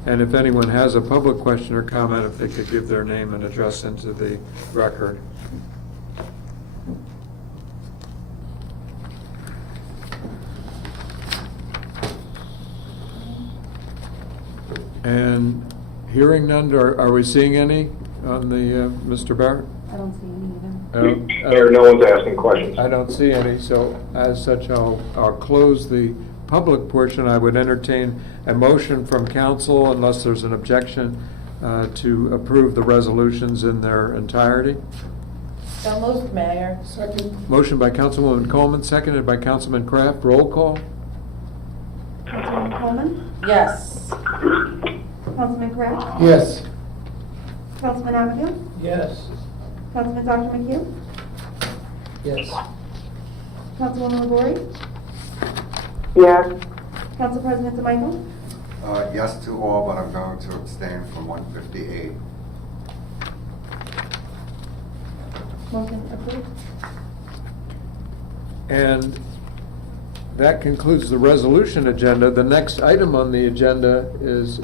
And if anyone has a public question or comment, if they could give their name and address into the record. And hearing none, are we seeing any on the, Mr. Barrett? I don't see any either. Mayor, no one's asking questions. I don't see any, so as such, I'll close the public portion. I would entertain a motion from council, unless there's an objection, to approve the resolutions in their entirety. So moved, Mayor. Second. Motion by Councilwoman Coleman, seconded by Councilman Kraft. Roll call. Councilwoman Coleman? Yes. Councilman Kraft? Yes. Councilman Amadeo? Yes. Councilman Dr. McHugh? Yes. Councilwoman LaGorrie? Yes. Council President DeMichael? Yes to all, but I'm going to abstain from 158. Motion approved. And that concludes the resolution agenda. The next item on the agenda is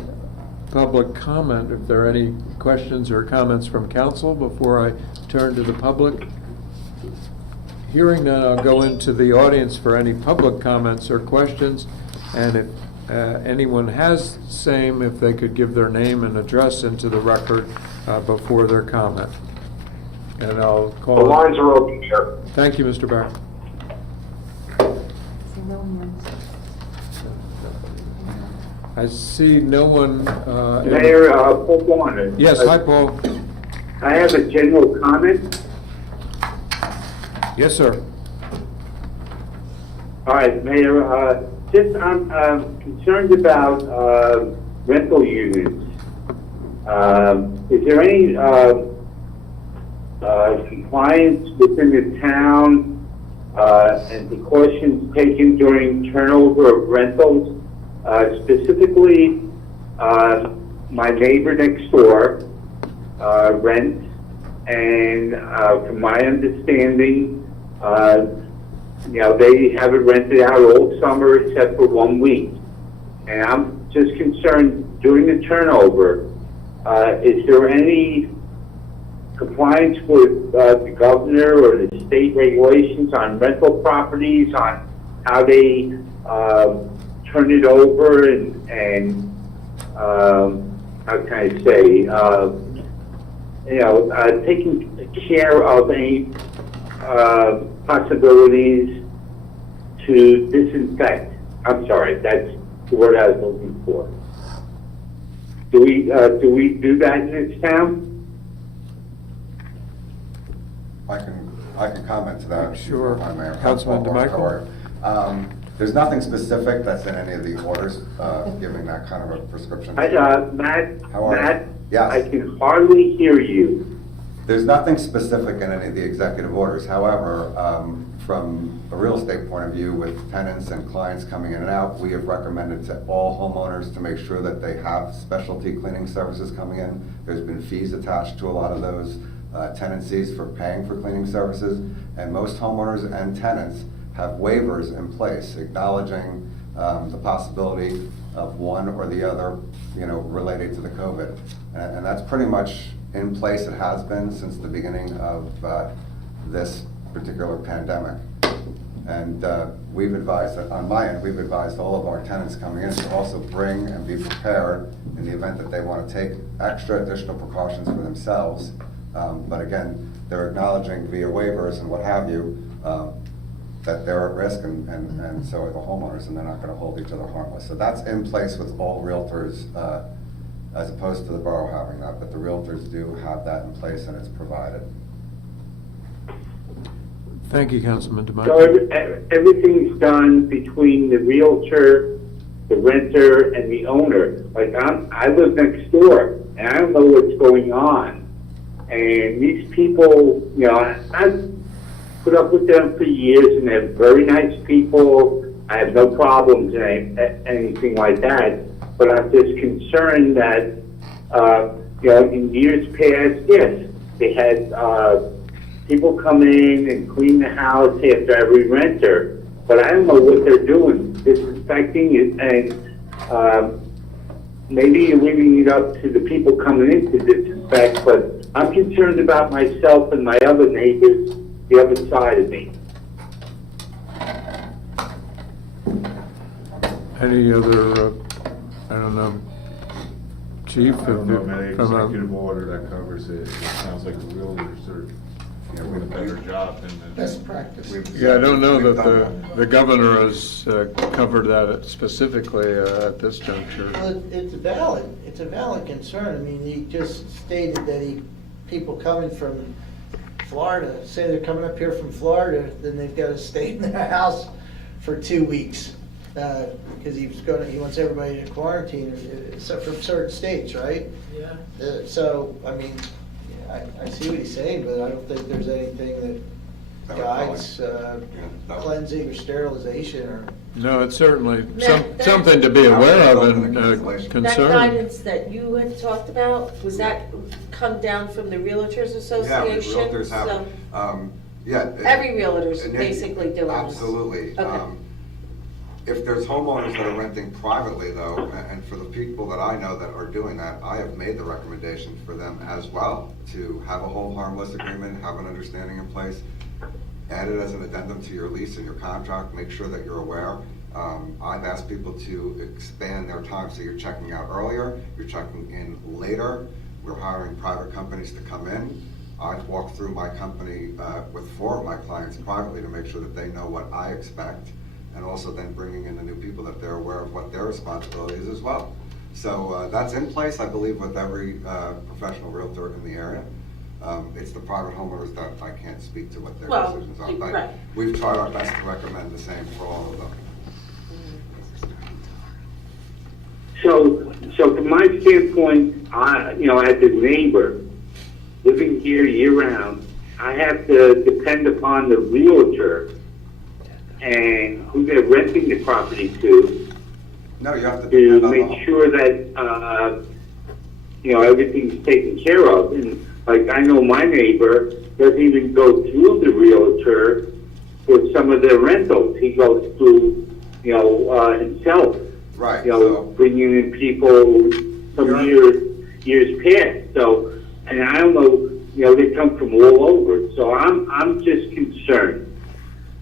public comment. If there are any questions or comments from council before I turn to the public. Hearing none, I'll go into the audience for any public comments or questions. And if anyone has same, if they could give their name and address into the record before their comment. And I'll call. The lines are open, Mayor. Thank you, Mr. Barrett. See no one. I see no one. Mayor, Paul Warner. Yes, hi, Paul. I have a general comment. Yes, sir. All right, Mayor, I'm concerned about rental units. Is there any compliance within the town and precautions taken during turnover of rentals? Specifically, my neighbor next door rents, and from my understanding, they have it rented out all summer except for 1 week. And I'm just concerned during the turnover, is there any compliance with the governor or the state regulations on rental properties, on how they turn it over and how can I say, taking care of any possibilities to disinfect? I'm sorry, that's the word I was looking for. Do we do that in this town? I can comment to that. Sure. If I may. Councilman DeMichael. There's nothing specific that's in any of the orders giving that kind of a prescription. Matt, Yes. I can hardly hear you. There's nothing specific in any of the executive orders. However, from a real estate point of view, with tenants and clients coming in and out, we have recommended to all homeowners to make sure that they have specialty cleaning services coming in. There's been fees attached to a lot of those tenancies for paying for cleaning services, and most homeowners and tenants have waivers in place acknowledging the possibility of one or the other, related to the COVID. And that's pretty much in place. It has been since the beginning of this particular pandemic. And we've advised, on my end, we've advised all of our tenants coming in to also bring and be prepared in the event that they want to take extra additional precautions for themselves. But again, they're acknowledging via waivers and what have you, that they're at risk, and so are the homeowners, and they're not going to hold each other harmless. So that's in place with all realtors, as opposed to the borough having that, but the realtors do have that in place, and it's provided. Thank you, Councilman So DeMichael. everything's done between the realtor, the renter, and the owner. Like I live next door, and I don't know what's going on. And these people, I've put up with them for years, and they're very nice people. I have no problems and anything like that. But I'm just concerned that, in years past, yes, they had people come in and clean the house after every renter. But I don't know what they're doing, disinfecting it, and maybe you're leaving it up to the people coming in to disinfect. But I'm concerned about myself and my other neighbors, the other side of me. Any other, Chief? I don't know of any executive order that covers it. It sounds like the realtors are doing a better job than the. Best practice. Yeah, I don't know that the governor has covered that specifically at this juncture. Well, it's a valid concern. I mean, he just stated that people coming from Florida, say they're coming up here from Florida, then they've got to stay in their house for 2 weeks. Because he wants everybody to quarantine, except from certain states, right? Yeah. So, I mean, I see what he's saying, but I don't think there's anything that guides cleansing or sterilization or. No, it's certainly That- something to be aware of and That concerned. guidance that you had talked about, was that come down from the Realtors Association? Yeah, realtors have, So yeah. every realtor's and basically doing this. Absolutely. Okay. If there's homeowners that are renting privately though, and for the people that I know that are doing that, I have made the recommendation for them as well to have a hold harmless agreement, have an understanding in place, add it as an addendum to your lease and your contract, make sure that you're aware. I've asked people to expand their time, so you're checking out earlier, you're checking in later, we're hiring private companies to come in. I've walked through my company with 4 of my clients privately to make sure that they know what I expect, and also then bringing in the new people that they're aware of what their responsibility is as well. So that's in place, I believe, with every professional realtor in the area. It's the private homeowners that I can't speak to what their decisions are, but right. we've tried our best to recommend the same for all of them. So from my standpoint, as a neighbor, living here year-round, I have to depend upon the realtor and who they're renting the property to. No, you have to to depend on make sure that everything's taken care of. And like I know my neighbor doesn't even go through the realtor for some of the rentals. He goes through himself. Right. Bringing in people from here. years past. So, and I don't know, they come from all over. So I'm just concerned.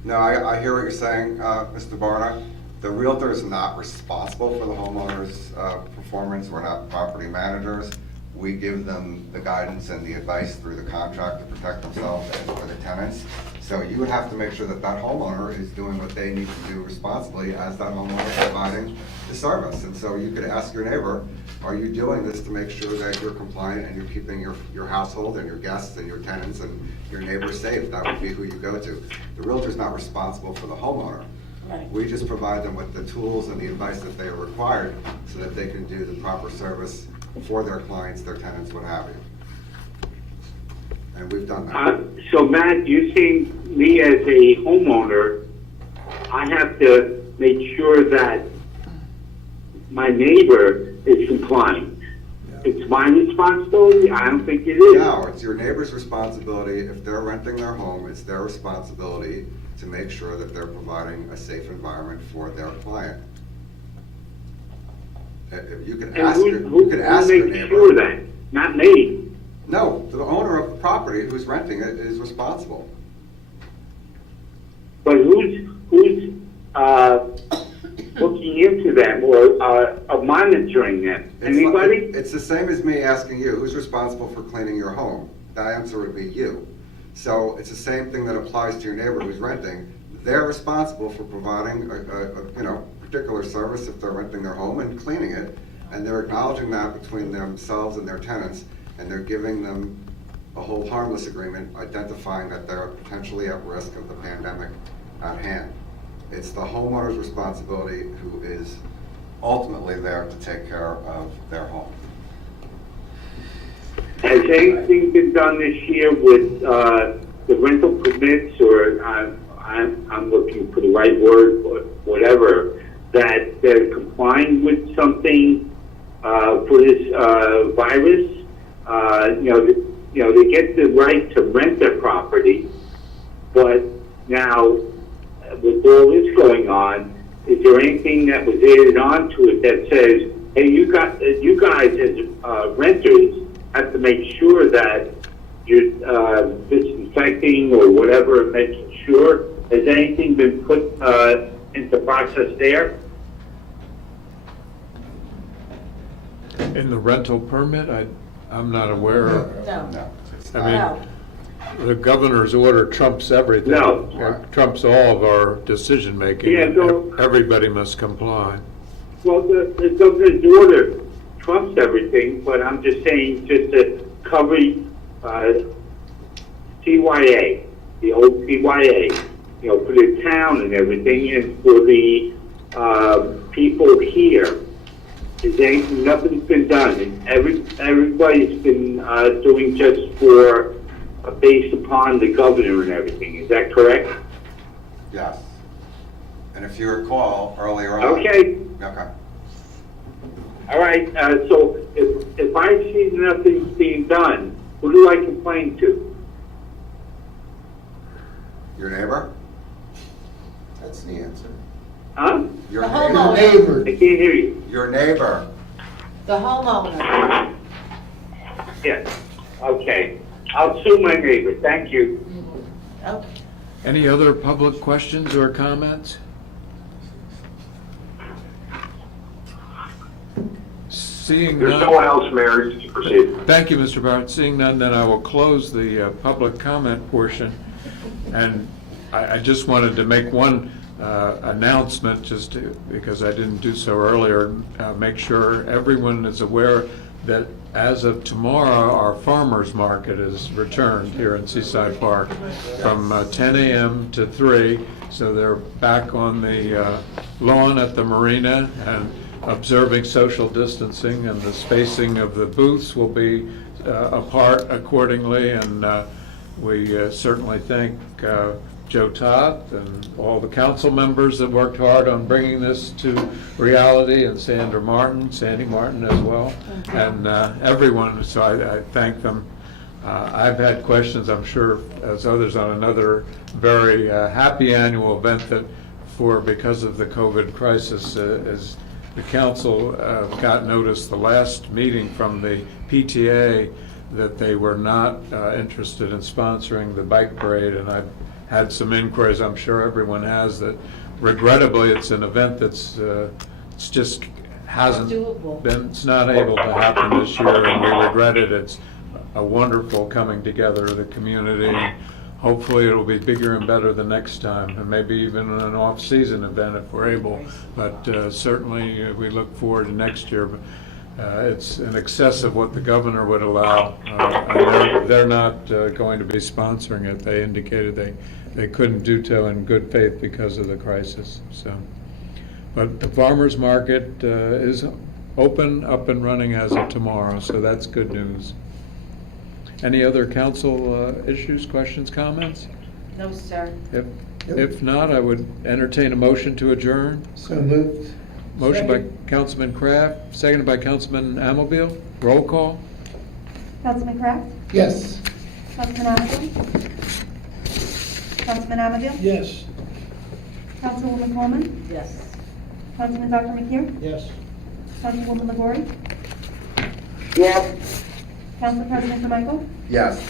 No, I hear what you're saying, Mr. Barna. The realtor is not responsible for the homeowner's performance. We're not property managers. We give them the guidance and the advice through the contract to protect themselves and for the tenants. So you would have to make sure that that homeowner is doing what they need to do responsibly as that homeowner is providing the service. And so you could ask your neighbor, are you doing this to make sure that you're compliant and you're keeping your household and your guests and your tenants and your neighbors safe? That would be who you go to. The realtor's not responsible for the homeowner. Right. We just provide them with the tools and the advice that they are required so that they can do the proper service for their clients, their tenants, what have you. And we've done that. So Matt, you're saying me as a homeowner, I have to make sure that my neighbor is compliant. It's my responsibility? I don't think it is. No, it's your neighbor's responsibility. If they're renting their home, it's their responsibility to make sure that they're providing a safe environment for their client. You can ask your Who makes neighbor. sure that? Not me. No, the owner of the property who's renting it is responsible. But who's looking into them or monitoring them? Anybody? It's the same as me asking you, who's responsible for cleaning your home? The answer would be you. So it's the same thing that applies to your neighbor who's renting. They're responsible for providing a particular service if they're renting their home and cleaning it, and they're acknowledging that between themselves and their tenants, and they're giving them a hold harmless agreement identifying that they're potentially at risk of the pandemic at hand. It's the homeowner's responsibility who is ultimately there to take care of their home. Has anything been done this year with the rental permits, or I'm looking for the right word, but whatever, that they're complying with something for this virus? They get the right to rent their property, but now with all this going on, is there anything that was added on to it that says, hey, you guys as renters have to make sure that you're disinfecting or whatever, making sure? Has anything been put into process there? In the rental permit, I'm not aware of. No. I mean, the governor's order trumps everything. No. It trumps all of our decision-making. Yeah, no. Everybody must comply. Well, the governor's order trumps everything, but I'm just saying, just to cover CYA, the old CYA, for the town and everything, and for the people here. Nothing's been done, and everybody's been doing just for based upon the governor and everything. Is that correct? Yes. And if you recall earlier on. Okay. Okay. All right. So if I see nothing's being done, who do I complain to? Your neighbor? That's the answer. Huh? Your The neighbor. homeowner. Neighbor. I can't hear you. Your neighbor. The homeowner. Yes. Okay. I'll sue my neighbor. Thank you. Okay. Any other public questions or comments? Seeing There's none. no one else, Mayor, you can proceed. Thank you, Mr. Barrett. Seeing none, then I will close the public comment portion. And I just wanted to make one announcement, because I didn't do so earlier, make sure everyone is aware that as of tomorrow, our farmers market is returned here in Seaside Park from 10 a.m. to 3. So they're back on the lawn at the marina and observing social distancing, and the spacing of the booths will be apart accordingly. And we certainly thank Joe Todd and all the council members that worked hard on bringing this to reality, and Sandy Martin as well, and everyone. So I thank them. I've had questions, I'm sure, as others, on another very happy annual event that, because of the COVID crisis, is the council got notice the last meeting from the PTA that they were not interested in sponsoring the bike parade, and I've had some inquiries, I'm sure everyone has, that regrettably it's an event that's it's just hasn't Doable. been, it's not able to happen this year, and we regret it. It's a wonderful coming together of the community. Hopefully it'll be bigger and better the next time, and maybe even an off-season event if we're able. But certainly we look forward to next year. But it's in excess of what the governor would allow. And they're not going to be sponsoring it. They indicated they couldn't do so in good faith because of the crisis. So, but the farmers market is open, up and running as of tomorrow, so that's good news. Any other council issues, questions, comments? No, sir. If not, I would entertain a motion to adjourn. So moved. Motion by Councilman Kraft, seconded by Councilman Amabile. Roll call. Councilman Kraft? Yes. Councilman Amador? Councilman Amador? Yes. Councilwoman Coleman? Yes. Councilman Dr. McHugh? Yes. Councilwoman LaGorrie? Yes. Council President Carmichael? Yes.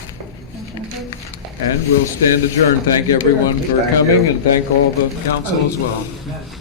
Motion approved. And we'll stand adjourned. Thank everyone for Thank coming, you. and thank all the council as well.